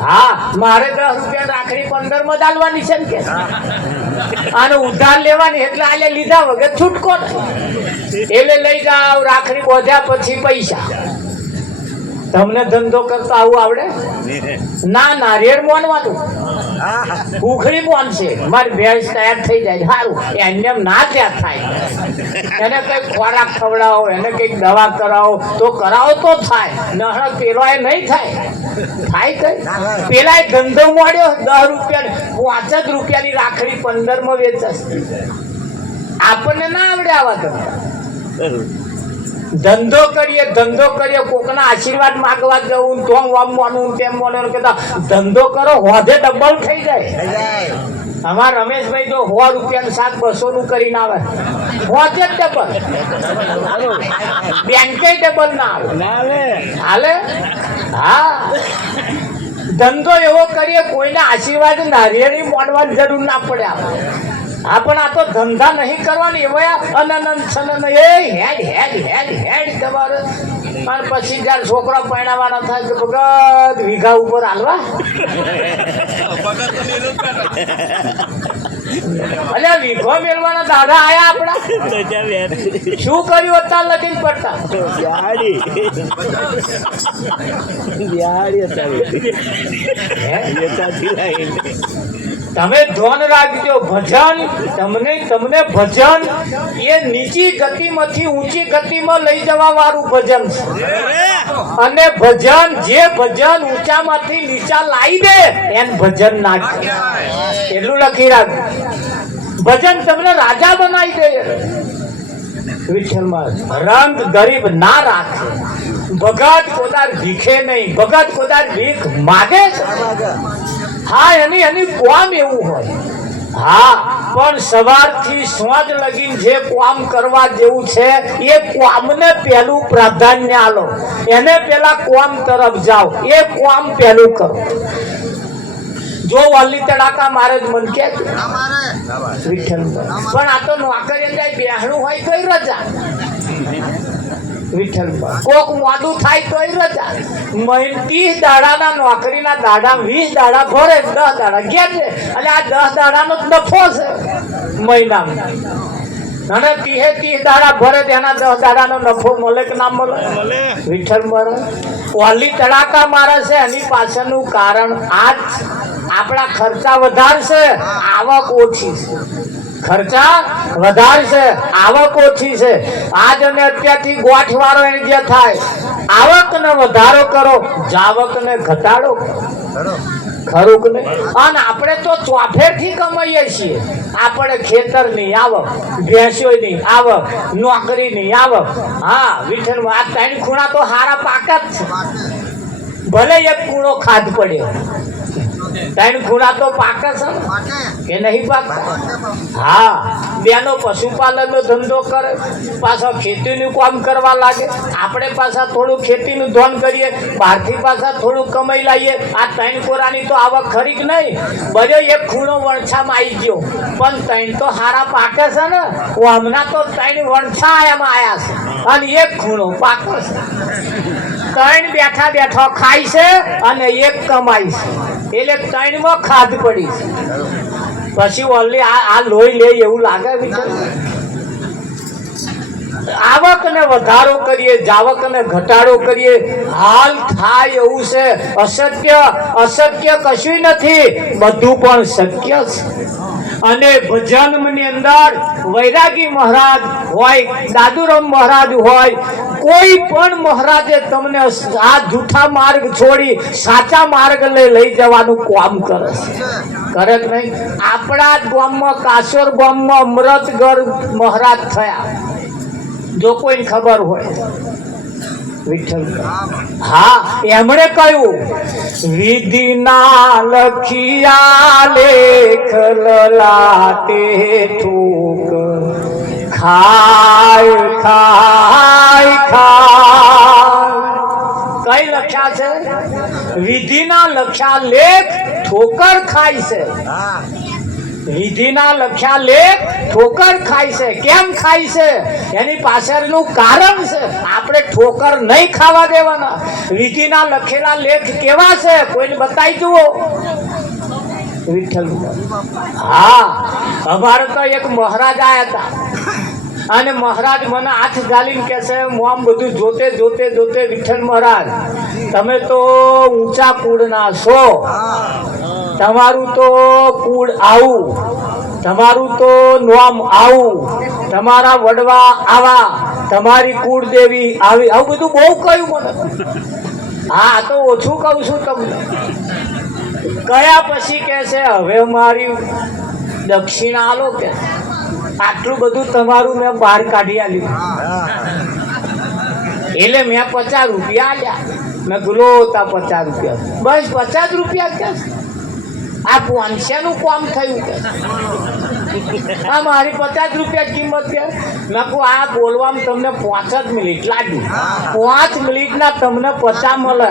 હા મારે 10 રૂપિયા રાખડી 15 માં ડાલવાની છે ને કે અને ઉધાર લેવાની એટલે આલે લીધા વગર છૂટકો એટલે લઈ જાવ. રાખડી બોધ્યા પછી પૈસા. તમને ધંધો કરતા આવું આવડે? ના નારિયેળ મોનવાનું ઉખડી મોનશે. મારી ભેંસ તૈયાર થઈ જાય સારું એને ના ત્યાં થાય. એને કઈક ખોરાક ખવડાવો, એને કઈક દવા કરાવો તો કરાવો તો થાય. નહર પેલો એ નહીં થાય. થાય કઈ પેલા ધંધો મળ્યો 10 રૂપિયા 5 રૂપિયાની રાખડી 15 માં વેચાશે. આપણને ના આવડે આવા ધંધો કરીએ કોકના આશીર્વાદ માંગવા જવું તો વામવાનું તેમ બોલવાનું કહેતા ધંધો કરો હોધે ડબલ થઈ જાય. અમારા રમેશભાઈ તો 100 રૂપિયાનું શાક 200 નું કરીને આવે. હોધે ડબલ. બેંકે ડબલ ના આવે. હાલે હા ધંધો એવો કરીએ કોઈના આશીર્વાદ નારિયેળી મોડવાની જરૂર ના પડે આપણે. હા પણ આ તો ધંધા નહીં કરવાની એવા અનનન છનન એ હેડ હેડ હેડ હેડ તમારે. અને પછી જયારે છોકરા પરણાવવાના થાય તો ભગત વીઘા ઉપર હાલવા. અલ્યા વીઘો મેળવાના દાદા આયા આપડા. શું કર્યું અત્યાર લગીન પડતા? તમે ધ્યાન રાખજો. ભજન તમને ભજન એ નીચી ગતિમાંથી ઊંચી ગતિમાં લઈ જવા વાળું ભજન છે. અને ભજન જે ભજન ઊંચામાંથી નીચા લાવી દે એમ ભજન ના એટલું લખી રાખ. ભજન તમને રાજા બનાવી દે. વિઠ્ઠલમાં રંગ ગરીબ ના રાખે. ભગત કોદાર ભીખે નહીં. ભગત કોદાર ભીખ માગે છે. હા એની કોમ એવું હોય. હા પણ સવારથી સાંજ લગીને જે કામ કરવા જેવું છે એ કામને પહેલું પ્રાધાન્ય આલો. એને પેલા કામ તરફ જાઓ. એ કામ પહેલું કરો. જો વલ્લી તડાકા મારે જ મન કે વિઠ્ઠલ પણ આ તો નોકરી જાય બેહણું હોય તોય રજા. વિઠ્ઠલ કોક મોડું થાય તોય રજા. 30 દાડાના નોકરીના દાડા 20 દાડા ભરે 10 દાડા ઘેર છે. એટલે આ 10 દાડાનો નફો છે મહિનામાં. અને 30 દાડા ભરે તેના 10 દાડાનો નફો મળે કે ના મળે? વિઠ્ઠલ મરે ઓલી તડાકા મારે છે એની પાછળનું કારણ આ જ. આપણા ખર્ચા વધારશે, આવક ઓછી છે. ખર્ચા વધારશે, આવક ઓછી છે. આજ અને અત્યારથી ગોઠવાળો એને જે થાય, આવકને વધારો કરો, જાવકને ઘટાડો કરો. ખરું કે નહીં? અને આપણે તો ચોફેરથી કમાઈએ છીએ. આપણે ખેતરની આવક, ભેંસોની આવક, નોકરીની આવક. હા વિઠ્ઠલ, આ 3 ખૂણા તો હારા પાક જ છે. ભલે એક ખૂણો ખાધ પડ્યો, 3 ખૂણા તો પાક છે કે નહીં પાકતા? હા, બેનો પશુપાલનનો ધંધો કરે, પાછા ખેતીનું કામ કરવા લાગે. આપણે પાછા થોડું ખેતીનું ધોન કરીએ, બહારથી પાછા થોડું કમાઈ લાવીએ. આ 3 કોરાની તો આવક ખરી કે નહીં? બધો એક ખૂણો વણછામાં આવી ગયો, પણ 3 તો હારા પાકે છે ને. હમણાં તો 3 વણછા એમાં આવ્યા છે અને એક ખૂણો પાકે છે. 3 બેઠા બેઠા ખાય છે અને એક કમાય છે. એટલે 3 માં ખાધ પડી છે. પછી ઓલી આ લોહી લે એવું લાગે. આવકને વધારો કરીએ, જાવકને ઘટાડો કરીએ, હાલ થાય એવું છે. અશક્ય કશું નથી, બધું પણ શક્ય છે. અને ભજનની અંદર વૈરાગી મહારાજ હોય, દાદુરામ મહારાજ હોય, કોઈ પણ મહારાજે તમને આ જૂઠા માર્ગ છોડી સાચા માર્ગ લઈ જવાનું કામ કરે છે. કરે કે નહીં? આપણા જ ગામમાં, કાસોર ગામમાં અમૃતગર મહારાજ થયા, જો કોઈને ખબર હોય. વિઠ્ઠલ, હા, એમણે કહ્યું, વિધિના લખિયા લેખ લલાટે થૂક, ખાય ખાય ખાય. કઈ લખ્યા છે? વિધિના લખ્યા લેખ ઠોકર ખાય છે. વિધિના લખ્યા લેખ ઠોકર ખાય છે. કેમ ખાય છે? એની પાછળનું કારણ છે. આપણે ઠોકર નહીં ખાવા દેવાના. વિધિના લખેલા લેખ કેવા છે? કોઈને બતાવી જુઓ. વિઠ્ઠલ, હા, અમારે તો એક મહારાજ આયા હતા અને મહારાજ મને હાથ ગાલીને કહે છે, હું આમ બધું જોતે જોતે જોતે, વિઠ્ઠલ મહારાજ તમે તો ઊંચા કુળના છો, તમારું તો કુળ આવું, તમારું તો નામ આવું, તમારા વડવા આવા, તમારી કુળદેવી આવી, આવું બધું બહુ કહ્યું મને. હા, તો ઓછું કહું છું તમને. કયા પછી કે છે, હવે મારી દક્ષિણા આલો કે આટલું બધું તમારું મેં બહાર કાઢી આલ્યું. એટલે મેં 50 રૂપિયા આલ્યા. મેં ગુલોતા 50 રૂપિયા, બસ 50 રૂપિયા કે આ 500 નું કામ થયું કે આ મારી 50 રૂપિયા કિંમત કે. મેં કહું આ બોલવામાં તમને 5 જ મિનિટ લાગી, 5 મિનિટના તમને 50 મળે.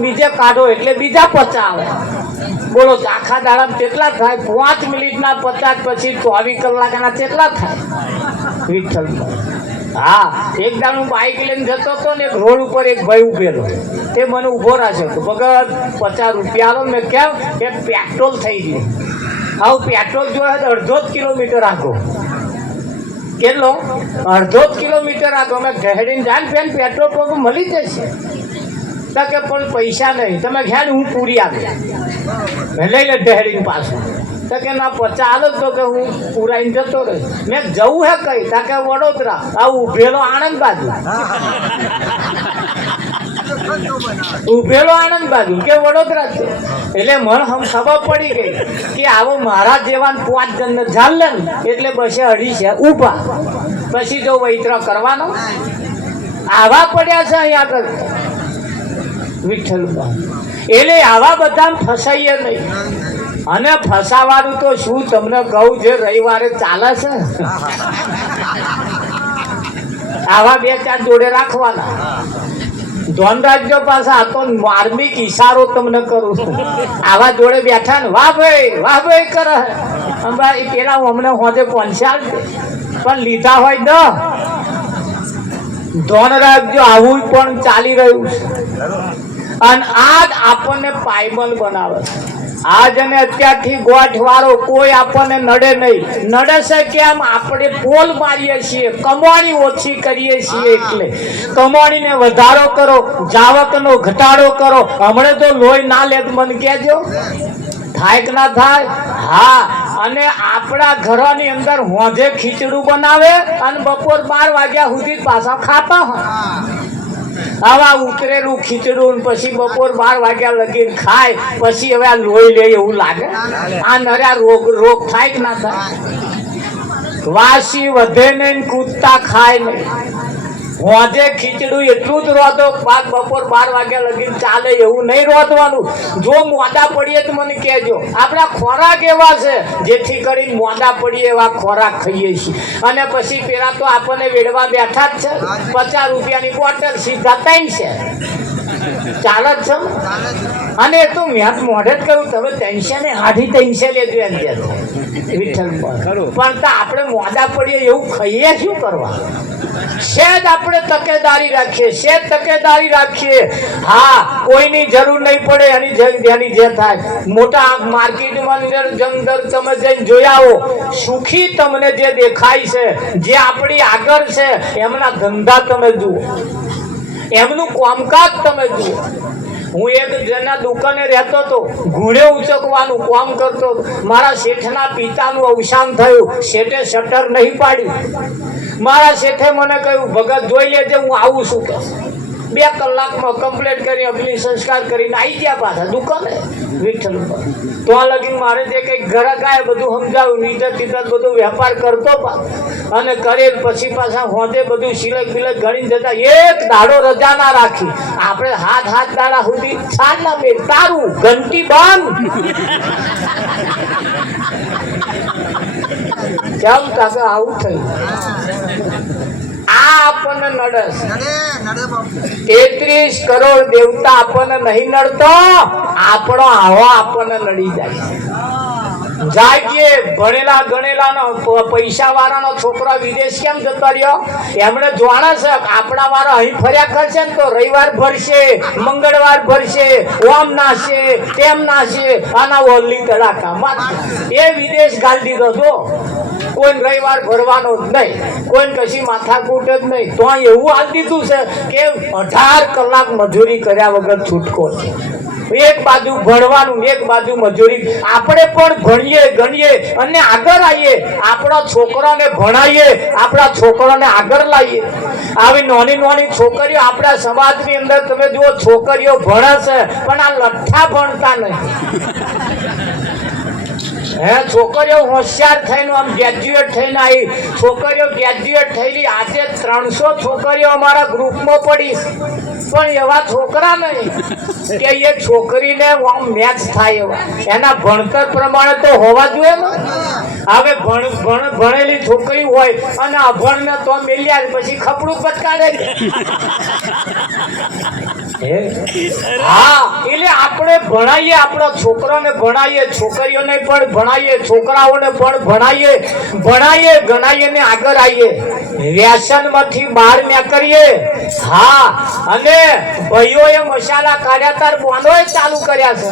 બીજે કાઢો એટલે બીજા 50 આવે. બોલો આખા દાડા કેટલા થાય? 5 મિનિટના 50 પછી 24 કલાકના કેટલા થાય? વિઠ્ઠલ, હા, એક દાડ હું બાઇક લઈને જતો હતો ને, એક રોડ ઉપર એક ભાઈ ઉભેલો, તે મને ઊભો રાખ્યો હતો. ભગત 50 રૂપિયા આલો. મેં કેમ? કે પેટ્રોલ થઈ ગયું. આવું પેટ્રોલ જોઈએ તો 1.5 કિલોમીટર આખો. કેટલો? 1.5 કિલોમીટર આખો. મેં ઘેડીને જાય ને પેટ્રોલ પંપ મળી જશે. તો કે પણ પૈસા નહીં. તમે ઘેર હું પૂરી આવી લઈ લે ઢહેડીને પાછું. તો કે ના 50 આલો તો કે હું પૂરાઈને જતો રહીશ. મેં જવું હે કઈ? તા કે વડોદરા. આ ઉભેલો આણંદ બાજુ, ઉભેલો આણંદ બાજુ કે વડોદરા છે. એટલે મને ખબર પડી ગઈ કે આવો મારા જેવા 5 જણને ઝાલ લે ને એટલે બસે 250 ઊભા. પછી જો વૈતરો કરવાનો આવા પડ્યા છે અહીંયા આગળ. વિઠ્ઠલ, એટલે આવા બધા ફસાઈએ નહીં. અને ફસાવાનું તો શું તમને કહું, જે રવિવારે ચાલે છે આવા 2-4 જોડે રાખવાના. ધોન રાજ્ય પાસે આ તો માર્મિક ઈશારો તમને કરું છું. આવા જોડે બેઠા ને વાહ ભાઈ કરે. પેલા હમણાં હોજે 500 પણ લીધા હોય 10. ધોન રાજ્ય આવું પણ ચાલી રહ્યું છે. અને આજ આપણને પાયમલ બનાવે છે. આજ અને અત્યારથી ગોઠવાળો કોઈ આપણને નડે નહીં. નડે છે કેમ? આપણે પોલ મારીએ છીએ, કમાણી ઓછી કરીએ છીએ. એટલે કમાણીને વધારો કરો, જાવકનો ઘટાડો કરો. હમણાં તો લોહી ના લે તો મને કહેજો, થાય કે ના થાય? હા. અને આપણા ઘરોની અંદર હોંજે ખીચડું બનાવે અને બપોર 12 વાગ્યા સુધી પાછા ખાતા હોય. આવા ઉતરેલું ખીચડું પછી બપોર 12 વાગ્યા લગીને ખાય, પછી હવે આ લોહી લે એવું લાગે? આ નર્યા રોગ થાય કે ના થાય? વાસી વધે નહીં, કૂદતા ખાય નહીં. હોજે ખીચડું એટલું જ રોધો, બપોર 12 વાગ્યા લગીને ચાલે એવું નહીં રોધવાનું. જો મોડા પડીએ તો મને કહેજો. આપણા ખોરાક એવા છે જેથી કરીને મોડા પડીએ એવા ખોરાક ખાઈએ છીએ. અને પછી પેલા તો આપણને વેડવા બેઠા જ છે. 50 રૂપિયાની બોટલ સીધા 3 છે. ચાલે જ છે. અને એ તો મેં મોઢે જ કહ્યું, તમે 300 ને 350 લેજો એમ કે વિઠ્ઠલ. પણ આપણે મોડા પડીએ એવું ખાઈએ શું કરવા? શેદ આપણે તકેદારી રાખીએ, શેદ તકેદારી રાખીએ. હા, કોઈની જરૂર નહીં પડે એની જે થાય. મોટા માર્કેટમાં અંદર તમે જઈને જોઈ આવો, સુખી તમને જે દેખાય છે, જે આપણી આગળ છે, એમના ધંધા તમે જુઓ, એમનું કામકાજ તમે જુઓ. હું એક જણા દુકાને રહેતો હતો, ઘોડે ઉચકવાનું કામ કરતો હતો. મારા શેઠના પિતાનું અવસાન થયું. શેઠે શટર નહીં પાડ્યું. મારા શેઠે મને કહ્યું, ભગત જોઈ લેજે, હું આવું છું કે 2 કલાકમાં કમ્પ્લીટ કરી અગ્નિ સંસ્કાર કરીને આવી ગયા પાછા દુકાને વિઠ્ઠલ. તો આ લગીન મારે જે કંઈક ઘરાક આવે બધું સમજાવ્યું, નીચે તીધા બધું વેપાર કરતો અને કરે. પછી પાછા હોંધે બધું સિલક બિલક ગણીને જતા. એક દાડો રજા ના રાખી. આપણે હાથ દાડા સુધી છાના મેં તારું ઘંટી બંધ. કેમ કાકા આવું થયું? આ આપણને નડે. 33 કરોડ દેવતા આપણને નહીં નડતો, આપણો આવા આપણને નડી જાય. જાગીએ. ભણેલા ગણેલા પૈસા વાળાનો છોકરો વિદેશ કેમ જતો રહ્યો? એમણે જાણે છે આપણા વાળા અહીં ફર્યા કરશે ને તો રવિવાર ભરશે, મંગળવાર ભરશે, ઓમ નાશે, તેમ નાશે, આના ઓલી તડાકા. એ વિદેશ ગાળી દીધો છો. કોઈ રવિવાર ભરવાનો જ નહીં, કોઈ કશી માથાકૂટ જ નહીં. તો એવું હાલ દીધું છે કે 18 કલાક મજૂરી કર્યા વગર છૂટકો છે. એક બાજુ ભણવાનું, એક બાજુ મજૂરી. આપણે પણ ભણીએ ગણીએ અને આગળ આવીએ. આપણા છોકરાને ભણાવીએ, આપણા છોકરાને આગળ લાવીએ. આવી નાની છોકરીઓ આપણા સમાજની અંદર તમે જુઓ, છોકરીઓ ભણે છે પણ આ લઠ્ઠા ભણતા નહીં. છોકરીઓ હોશિયાર થઈને આમ ગ્રેજ્યુએટ થઈને આવી. છોકરીઓ ગ્રેજ્યુએટ થયેલી આજે 300 છોકરીઓ અમારા ગ્રુપમાં પડી, પણ એવા છોકરા નહીં કે એ છોકરીને મેચ થાય એવા. એના ભણતર પ્રમાણે તો હોવા જોઈએ ને. હવે ભણેલી છોકરી હોય અને અભણને તો મેલ્યા પછી ખપડું પટકાડે. હા, એટલે આપણે ભણાવીએ, આપણા છોકરાને ભણાવીએ, છોકરીઓને પણ ભણાવીએ, છોકરાઓને પણ ભણાવીએ ગણાવીએ ને આગળ આવીએ. વ્યસનમાંથી બહાર નીકળીએ. હા, અને ભાઈઓએ મસાલા કાઢ્યા તાર બોનોએ ચાલુ કર્યા છે.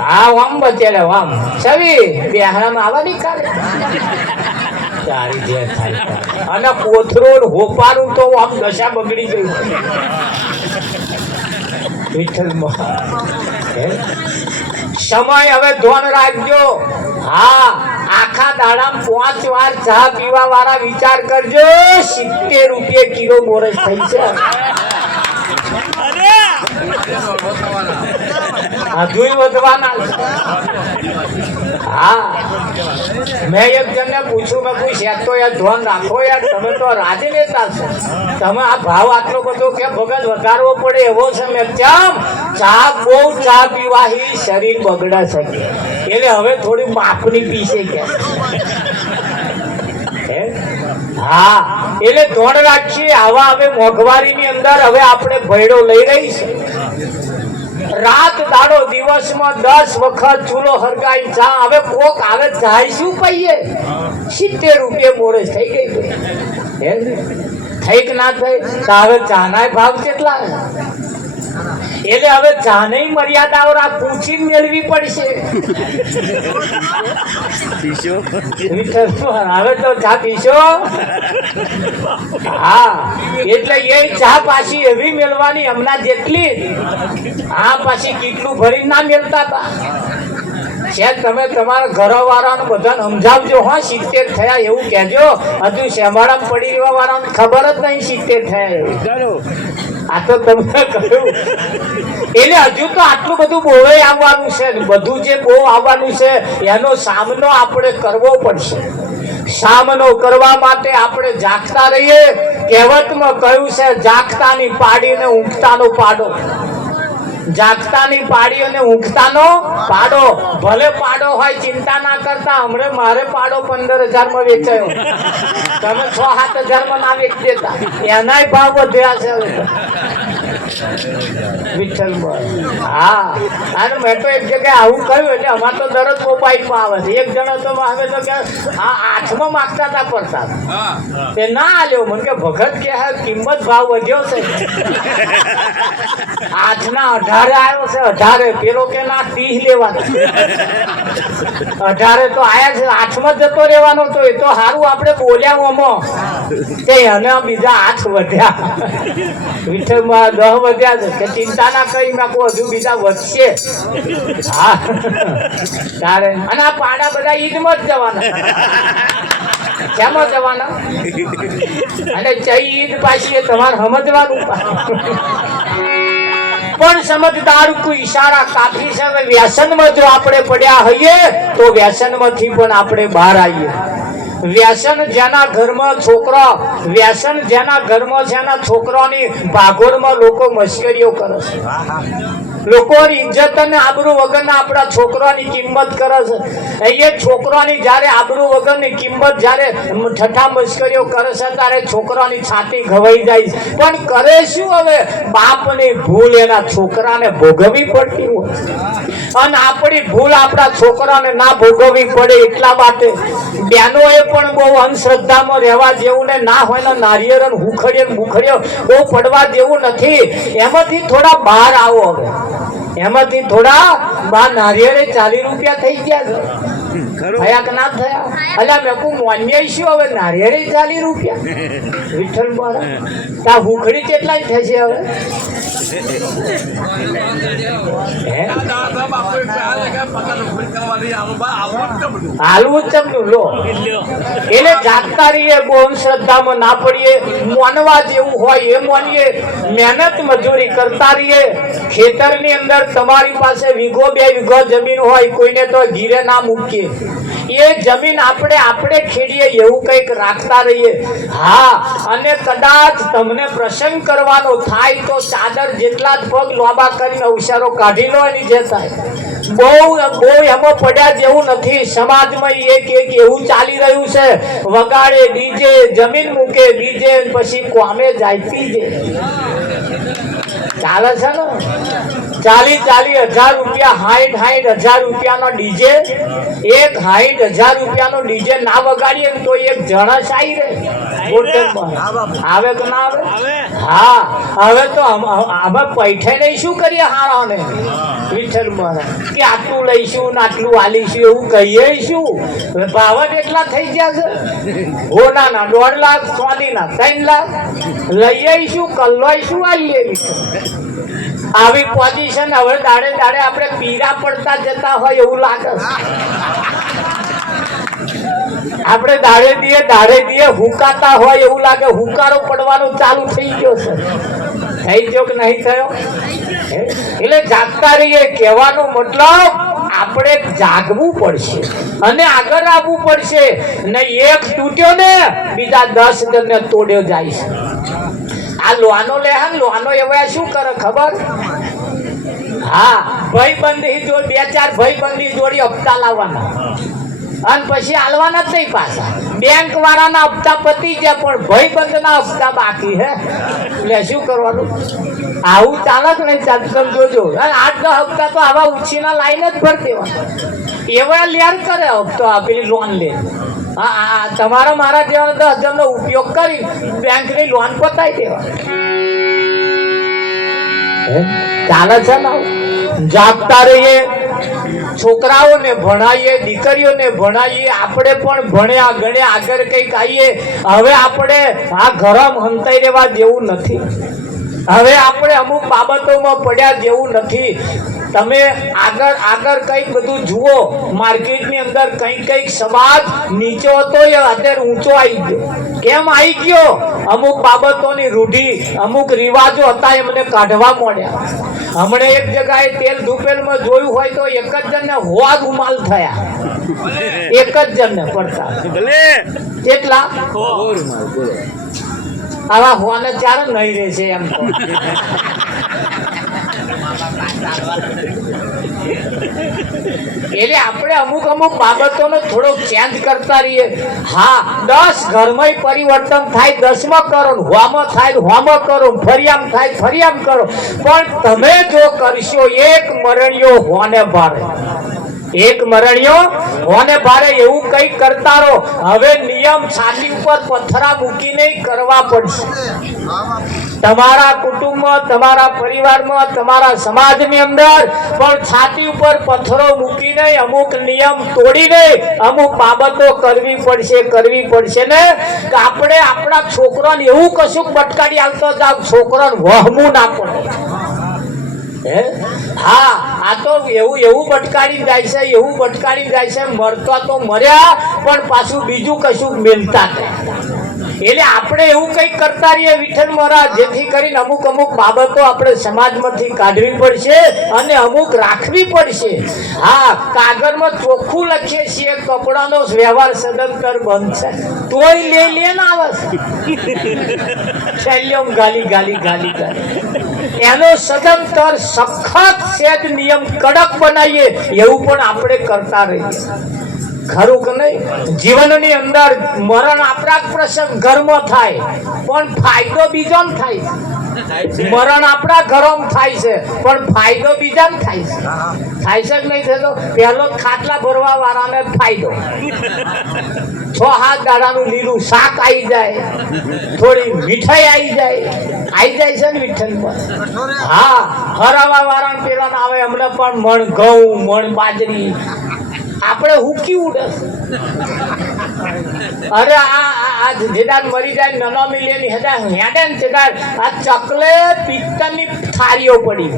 હા, આમ બચેલે આમ છવી બેહરામાં આવવાની કાલે તારી જે થાય. અને કોથરોડ હોપારું તો આમ દશા બગડી ગઈ. સમય હવે ધોન રાખજો. હા, આખા દાડામાં 5 વાર ચા પીવા વાળા વિચાર કરજો. 70 રૂપિયા કિલો મોરસ થઈ છે. હજુય વધવાના. હા, મેં એક જણને પૂછ્યું, મેં કોઈ શેતો યાર ધ્યાન રાખો યાર, તમે તો રાજનેતા છો, તમે આ ભાવ આટલો બધો કે ભગત વધારવો પડે એવો છે? મેં કેમ? બહુ ચા પીવાથી શરીર બગડે છે, એટલે હવે થોડી માપની પીશે કે. હા, એટલે ધોન રાખીએ. આવા હવે મોંઘવારીની અંદર હવે આપણે ભયડો લઈ રહી છે. રાત દાડો દિવસમાં 10 વખત ચૂલો હરગાઈ ચા. હવે કોક આવે જાય શું પહીએ? 70 રૂપિયા મોરસ થઈ ગઈ. થઈ કે ના થઈ? તો હવે ચાના ભાવ કેટલા? એટલે હવે ચાની મર્યાદાઓ પૂછીને મેળવી પડશે. હવે તો ચા પીશો? હા, એટલે એ ચા પાછી એવી મેળવાની હમણાં જેટલી આ પાછી કેટલું ભરી ના મેળતા હતા. તમે તમારા ઘરવાળાને બધાને સમજાવજો. હા, 70 થયા એવું કહેજો. હજુ શેમાળામાં પડી રહેવા વાળાને ખબર જ નહીં 70 થયા એવું. આ તો તમે કહ્યું એટલે હજુ તો આટલું બધું બોવે આવવાનું છે. બધું જે બહુ આવવાનું છે એનો સામનો આપણે કરવો પડશે. સામનો કરવા માટે આપણે જાગતા રહીએ. કહેવતમાં કહ્યું છે, જાગતાની પાડીને ઊંઘતાનો પાડો. જાગતાની પાડી અને ઊંઘતાનો પાડો. ભલે પાડો હોય, ચિંતા ના કરતા. હમણાં મારે પાડો 15,000 માં વેચાયો. તમે 6-7,000 માં ના વેચી દેતા. એનાય ભાવ વધ્યા છે હવે. વિઠ્ઠલભાઈ, હા. અને મેં તો એક જગ્યાએ આવું કહ્યું એટલે અમારે તો દરરોજ મોબાઈલમાં આવે છે. એક જણો તો અમે તો કે આ 8માં માગતા હતા પ્રસાદ, તે ના આલ્યો. મને કે ભગત કે કિંમત ભાવ વધ્યો છે. 8ના 18 આવ્યો છે. 18 પેલો કે ના 30 લેવાના. 18 તો આયા છે. 8માં જતો રહેવાનો તો એ તો સારું આપણે બોલ્યા આમાં કે એને બીજા 8 વધ્યા. વિઠ્ઠલમાં 10 વધ્યા છે કે ચિંતા ના કરી નાખો, હજુ બીજા વધશે. હા, તારે અને આ પાડા બધા ઈદમાં જ જવાના. કેમાં જવાના? અને ચઈ ઈદ પાછી એ તમારે સમજવાનું. પણ સમજદાર કોઈ ઈશારા કાફી છે. હવે વ્યસનમાં જો આપણે પડ્યા હોઈએ તો વ્યસનમાંથી પણ આપણે બહાર આવીએ. વ્યસન જેના ઘરમાં છોકરા, વ્યસન જેના ઘરમાં છે એના છોકરાની ભાગોળમાં લોકો મશ્કરીઓ કરે છે. લોકોની ઇજ્જત અને આબરૂ વગરના આપણા છોકરાની કિંમત કરે છે. એ છોકરાની જ્યારે આબરૂ વગરની કિંમત જ્યારે ઠઠ્ઠા મશ્કરીઓ કરે છે ત્યારે છોકરાની છાતી ઘવાઈ જાય છે. પણ કરે શું? હવે બાપની ભૂલ એના છોકરાને ભોગવવી પડતી હોય. અને આપણી ભૂલ આપણા છોકરાને ના ભોગવવી પડે એટલા માટે બહેનોએ પણ બહુ અંધશ્રદ્ધામાં રહેવા જેવું ને ના હોય ને નારિયેળ હુખડ્યો મુખડ્યો બહુ પડવા જેવું નથી. એમાંથી થોડા બહાર આવો. હવે એમાંથી થોડા બહાર. નારિયેળે 40 રૂપિયા થઈ ગયા છે. થયા કે ના થયા? અલ્યા મેં કહું મોન્યા શું? હવે નારિયેળે 40 રૂપિયા. વિઠ્ઠલ મારા તા હુખડી કેટલા થશે હવે? હાલવું જ ચમનું લો. એટલે જાગતા રહીએ, બહુ શ્રદ્ધામાં ના પડીએ. માનવા જેવું હોય એ માનીએ. મહેનત મજૂરી કરતા રહીએ. ખેતરની અંદર તમારી પાસે 1-2 વીઘો જમીન હોય, કોઈને તો ઘીરે ના મૂકીએ. એ જમીન આપણે ખેડીએ એવું કંઈક રાખતા રહીએ. હા, અને કદાચ તમને પ્રસંગ કરવાનો થાય તો ચાદર જેટલા જ પગ લોબા કરીને અવસરો કાઢી લો. એની જે થાય બહુ એમાં પડ્યા જેવું નથી. સમાજમાં એક એવું ચાલી રહ્યું છે, વગાડે ડીજે, જમીન મૂકે ડીજે, પછી કોમે જાયતી જે ચાલે છે ને. 40,000 રૂપિયા, 60,000 રૂપિયાનો ડીજે. એક 60,000 રૂપિયાનો ડીજે ના વગાડીએ તો એક જણસ આવી રહે. આવે કે ના આવે? હા, હવે તો અમે પૈઠે શું કરીએ હારાને? વિઠ્ઠલ મહારાજ કે આટલું લઈશું ને આટલું આલીશું એવું કહીએ શું? ભાવ જ એટલા થઈ ગયા છે. હોનાના 1.5 લાખ, સોનીના 3 લાખ લઈએ શું? કલ્લોય શું આલીએ? આવી પોઝિશન હવે દાડે દાડે આપણે પીરા પડતા જતા હોય એવું લાગે. આપણે દાડે દીએ હુકાતા હોય એવું લાગે. હુકારો પડવાનું ચાલુ થઈ ગયો છે. થઈ ગયો કે નહીં થયો? એટલે જાગતા રહીએ. કહેવાનો મતલબ આપણે જાગવું પડશે અને આગળ આવવું પડશે. ને એક તૂટ્યો ને બીજા 10 જણને તોડ્યો જાય છે. આ લોહાનો લે હા, લોહાનો એવા શું કરે ખબર? હા, ભાઈબંધી જોડે 2-4 ભાઈબંધી જોડી હપ્તા લાવવાના અને પછી આલવાના જ નહીં પાછા. બેંક વાળાના હપ્તા પતી ગયા પણ ભાઈબંધના હપ્તા બાકી હે. એટલે શું કરવાનું? આવું ચાલે જ નહીં. ચાલતું જોજો. 8-10 હપ્તા તો આવા ઉછીના લાઈને જ ભરી દેવાના. એવા લેર કરે હપ્તો. આપેલી લોન લે તમારા મારા જેવા 10,000 નો ઉપયોગ કરી બેંકની લોન પતાવી દેવા ચાલે છે ને? જાગતા રહીએ, છોકરાઓને ભણાવીએ, દીકરીઓને ભણાવીએ, આપણે પણ ભણ્યા ગણ્યા આગળ કંઈક આવીએ. હવે આપણે આ ગરમ હંતાઈ રહેવા જેવું નથી. હવે આપણે અમુક બાબતોમાં પડ્યા જેવું નથી. તમે આગળ આગળ કંઈક બધું જુઓ. માર્કેટની અંદર કંઈક સમાજ નીચો હતો એ અત્યારે ઊંચો આવી ગયો. કેમ આવી ગયો? અમુક બાબતોની રૂઢી, અમુક રિવાજો હતા એમને કાઢવા માંડ્યા. હમણે એક જગ્યાએ તેલ ધૂપેલમાં જોયું હોય તો એક જ જણને હોવા રૂમાલ થયા. એક જ જણને પડતા કેટલા આવા હોવાને ચાર નહીં રહેશે એમ તો. એટલે આપણે અમુક બાબતોનો થોડો ચેન્જ કરતા રહીએ. હા, 10 ઘરમાં પરિવર્તન થાય 10માં કરો, હોવામાં થાય હોવામાં કરો, ફરિયામ થાય ફરિયામ કરો. પણ તમે જો કરશો એક મરણિયો હોને ભારે, એક મરણિયો હોને ભારે એવું કંઈક કરતા રહો. હવે નિયમ છાતી ઉપર પથરા મૂકીને કરવા પડશે. તમારા કુટુંબમાં, તમારા પરિવારમાં, તમારા સમાજની અંદર પણ છાતી ઉપર પથ્થરો મૂકીને અમુક નિયમ તોડીને અમુક બાબતો કરવી પડશે ને. કે આપણે આપણા છોકરાને એવું કશુંક બટકાડી આવતો જાવ, છોકરાને વહમું ના પડે. હા, આ તો એવું બટકાડી જાય છે, એવું બટકાડી જાય છે. મરતા તો મર્યા પણ પાછું બીજું કશું મેલતા નહીં. એટલે આપણે એવું કંઈક કરતા રહીએ વિઠ્ઠલ મહારાજ, જેથી કરીને અમુક બાબતો આપણે સમાજમાંથી કાઢવી પડશે અને અમુક રાખવી પડશે. હા, કાગળમાં ચોખ્ખું લખીએ છીએ કપડાનો વ્યવહાર સદંતર બંધ છે, તોય લે ને આવે શૈલ્યમ ગાલી એનો સદંતર સખત સેજ નિયમ કડક બનાવીએ એવું પણ આપણે કરતા રહીએ. ખરું કે નહીં? જીવનની અંદર મરણ આપણા પ્રસંગ ઘરમાં થાય પણ ફાયદો બીજાને થાય છે. મરણ આપણા ઘરમાં થાય છે પણ ફાયદો બીજાને થાય છે. થાય છે કે નહીં થતો? પહેલો ખાટલા ભરવા વાળાને ફાયદો, 6-7 દાડાનું લીલું શાક આવી જાય, થોડી મીઠાઈ આવી જાય છે ને વિઠ્ઠલમાં. હા, હરાવા વાળા પેલા આવે અમને પણ મણ ઘઉં, મણ બાજરી આપણે હુકી ઉડે. અરે આ જેદાર મરી જાય નનો મિલિયની હજાર હેડે ને જેદાર આ ચકલે પિત્તળની થાળીઓ પડી,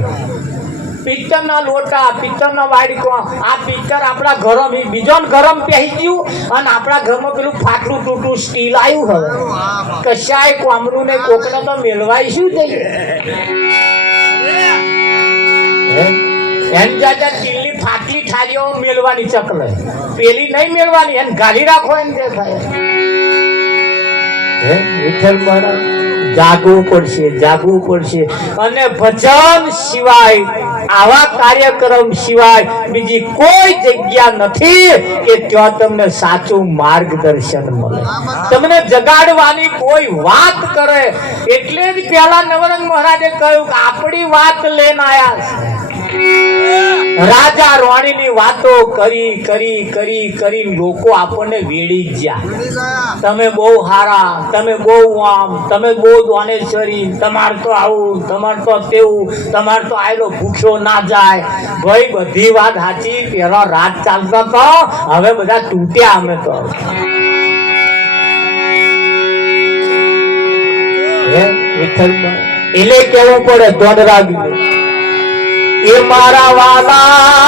પિત્તળના લોટા, પિત્તળના વાડકો. આ પિત્તળ આપણા ઘરમાં બીજોને ઘરમાં પહેરી ગયું અને આપણા ઘરમાં પેલું ફાટલું તૂટું સ્ટીલ આવ્યું. હવે કશાય કોમરું ને કોકને તો મેળવાય શું જઈએ. એની જાતે સ્ટીલની ફાટલી થાળીઓ મેળવાની ચકલે, પેલી નહીં મેળવાની, એને ગાલી રાખો એમ જે થાય. વિઠ્ઠલ મહારાજ જાગવું પડશે અને ભજન સિવાય, આવા કાર્યક્રમ સિવાય બીજી કોઈ જગ્યા નથી કે ત્યાં તમને સાચું માર્ગદર્શન મળે. તમને જગાડવાની કોઈ વાત કરે. એટલે જ પહેલા નવરંગ મહારાજે કહ્યું કે આપણી વાત લઈને આયા. રાજા રાણીની વાતો કરી લોકો આપણને વેડી ગયા. તમે બહુ હારા, તમે બહુ આમ, તમે બહુ દોનેશ્વરી, તમારે તો આવું, તમારે તો તેવું, તમારે તો આયલો ભૂખ્યો ના જાય. ભાઈ બધી વાત સાચી. પેલો રાત ચાલતો તો, હવે બધા તૂટ્યા અમે તો. એટલે કેવું પડે દોડરાગ્યું એ મારા વાલા.